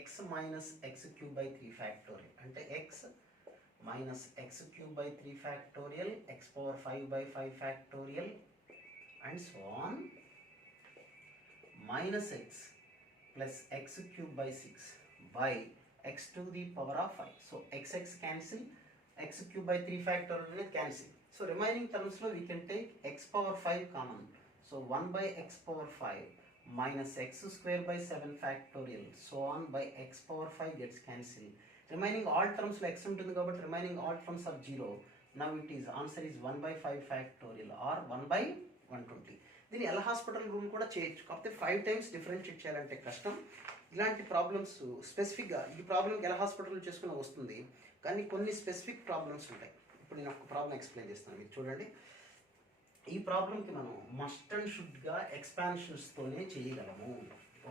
x minus X cube by 3 factorial అంటే x minus X cube by 3 factorial x power 5 by 5 factorial and so on minus x plus x cube by 6 by x to the power of 5. So x cancel, x cube by 3 factorial cancel. So remaining terms lo we can take x power 5 common. So 1 by x power 5 minus x square by 7 factorial so on by x power 5 gets cancelled. Remaining all terms lo x untundi kabatti remaining all terms are 0. Now it is answer is 1 by 5 factorial or 1 by 120. దీన్ని ఎల్ హాస్పిటల్ రూమ్ కూడా చేయొచ్చు, కాకపోతే 5 times డిఫరెన్షియేట్ చేయాలంటే కష్టం. ఇలాంటి ప్రాబ్లమ్స్ స్పెసిఫిక్గా ఈ ప్రాబ్లమ్కి ఎల్ హాస్పిటల్ చేసుకుని వస్తుంది, కానీ కొన్ని స్పెసిఫిక్ ప్రాబ్లమ్స్ ఉంటాయి. ఇప్పుడు నేను ఒక ప్రాబ్లం ఎక్స్ప్లెయిన్ చేస్తాను, మీరు చూడండి. ఈ ప్రాబ్లంకి మనం మస్ట్ అండ్ షుడ్గా ఎక్స్పాన్షన్స్తోనే చేయగలము.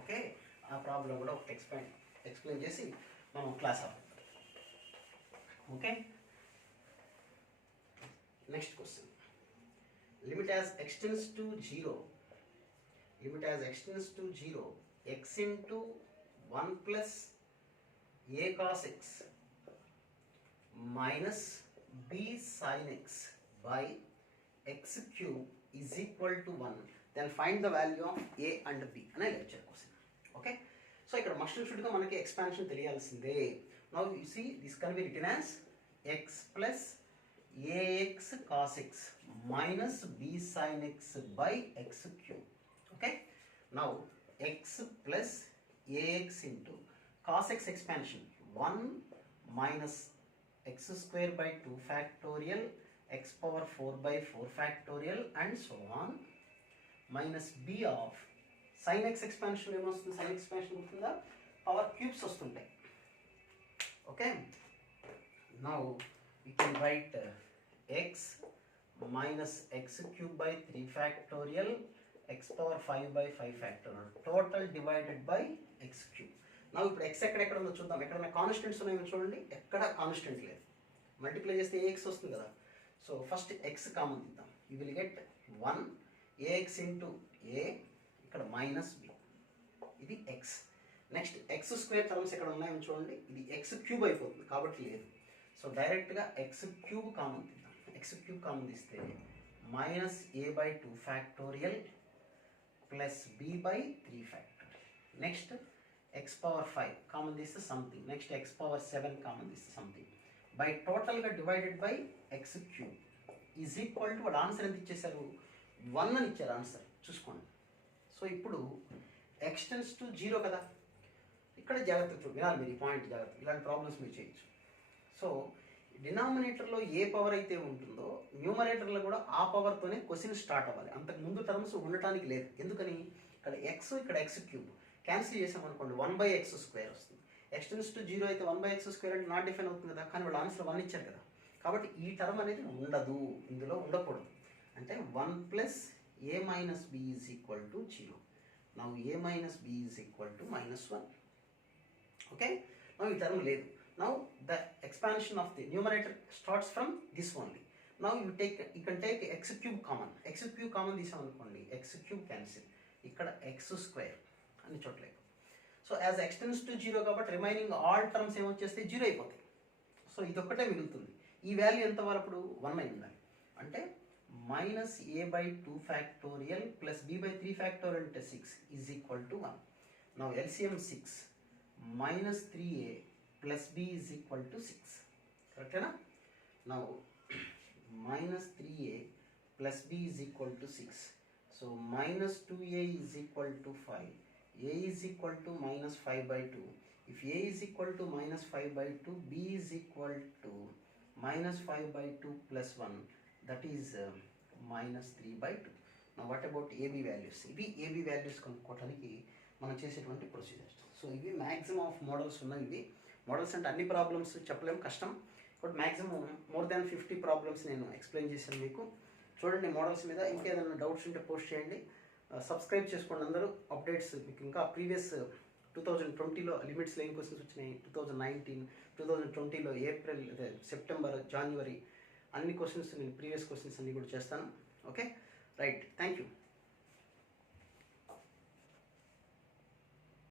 ఓకే, ఆ ప్రాబ్లం కూడా ఒక ఎక్స్ప్లెయిన్ చేసి మనం class of. Okay, next question. Limit as x tends to 0, limit as x tends to 0, x into 1 plus a cos x minus b sin x by x cube is equal to 1. Then find the value of a and b. అనే లెక్చర్ క్వశ్చన్. ఓకే, సో ఇక్కడ మస్ట్ అండ్ షుడ్గా మనకి ఎక్స్పాన్షన్ తెలియాల్సిందే. Now you see this can be written as x plus ax cos x minus b sin x by x cube. Okay, now x plus ax into cos x expansion 1 minus x square by 2 factorial x power 4 by 4 factorial and so on minus b of sin x expansion ఏమొస్తుంది, sin expansion ఉంటుందా, పవర్ క్యూబ్స్ వస్తుంటాయి. Okay, now we can write x minus x cube by 3 factorial x power 5 by 5 factorial total divided by x cube. Now ఇప్పుడు x ఎక్కడ ఉందో చూద్దాం. ఎక్కడైనా కాన్స్టెంట్స్ ఉన్నాయో చూడండి, ఎక్కడ కాన్స్టెంట్ లేదు. మల్టిప్లై చేస్తే ax వస్తుంది కదా. సో ఫస్ట్ x కామన్ తీద్దాం. You will get 1 ax into a, ఇక్కడ మైనస్ b, ఇది x. Next x square terms ఎక్కడ ఉన్నాయో చూడండి, ఇది x క్యూబ్ అయిపోతుంది కాబట్టి లేదు. సో డైరెక్ట్గా x క్యూబ్ కామన్ తీద్దాం. x క్యూబ్ కామన్ తీస్తే minus a by 2 factorial plus b by 3 factorial. Next x power 5 common తీస్తే something, next x power 7 common తీస్తే సంథింగ్ బై టోటల్గా divided by x cube is equal to వాడు ఆన్సర్ ఎంత ఇచ్చేసారు, 1 అని ఇచ్చారు ఆన్సర్, చూసుకోండి. సో ఇప్పుడు x టెన్స్ టు 0 కదా, ఇక్కడ జాగ్రత్త వినాలి మీరు, ఈ పాయింట్ జాగ్రత్త, ఇలాంటి ప్రాబ్లమ్స్ మీరు చేయొచ్చు. సో డినామినేటర్లో ఏ పవర్ అయితే ఉంటుందో న్యూమరేటర్లో కూడా ఆ పవర్తోనే క్వశ్చన్ స్టార్ట్ అవ్వాలి. అంతకు ముందు టర్మ్స్ ఉండటానికి లేదు. ఎందుకని, ఇక్కడ ఎక్స్ ఇక్కడ ఎక్స్ క్యూబ్ క్యాన్సిల్ చేసామనుకోండి 1 by x స్క్వేర్ వస్తుంది. x టెన్స్ టు 0 అయితే 1 by x స్క్వేర్ అంటే నాట్ డిఫైన్ అవుతుంది కదా, కానీ వాళ్ళు ఆన్సర్ 1 ఇచ్చారు కదా, కాబట్టి ఈ టర్మ్ అనేది ఉండదు, ఇందులో ఉండకూడదు. అంటే 1 plus a minus b is equal to 0. Now a minus b is equal to -1. Okay, now ఈ టర్మ్ లేదు. Now the expansion of the numerator starts from this only. Now you can take x cube common. x cube common తీసామనుకోండి, x cube cancel, ఇక్కడ x square అని చోట్లేదు. సో యాజ్ x tends to 0 కాబట్టి రిమైనింగ్ ఆల్ టర్మ్స్ ఏమొచ్చేస్తే 0 అయిపోతాయి. సో ఇదొక్కటే మిగులుతుంది. ఈ వాల్యూ ఎంత వరకు 1 అయి ఉండాలి. అంటే minus a by 2 factorial plus b by 3 factorial అంటే 6 is equal to 1. Now LCM 6 minus 3a plus b is equal to 6. Correct na? Now minus 3a plus b is equal to 6. So minus 2a is equal to 5. a is equal to minus 5 by 2. If a is equal to minus 5 by 2, b is equal to minus 5 by 2 plus 1. That is minus 3 by 2. Now what about ab values? ఇవి ab values కనుక్కోవడానికి మనం చేసేటువంటి ప్రొసీజర్స్. సో ఇవి మ్యాక్సిమం ఆఫ్ మోడల్స్ ఉన్నాయి. ఇవి మోడల్స్ అంటే అన్ని ప్రాబ్లమ్స్ చెప్పలేము, కష్టం. But maximum more than 50 problems నేను ఎక్స్ప్లెయిన్ చేశాను మీకు. చూడండి మోడల్స్ మీద, ఇంకేదైనా డౌట్స్ ఉంటే పోస్ట్ చేయండి. సబ్స్క్రైబ్ చేసుకోండి అందరూ, అప్డేట్స్ మీకు ఇంకా ప్రీవియస్ 2020లో లిమిట్స్లో ఏం క్వశ్చన్స్ వచ్చినాయి, 2019, 2020లో ఏప్రిల్, అదే సెప్టెంబర్, జనవరి అన్ని క్వశ్చన్స్ నేను ప్రీవియస్ క్వశ్చన్స్ అన్ని కూడా చేస్తాను. Okay right, thank you.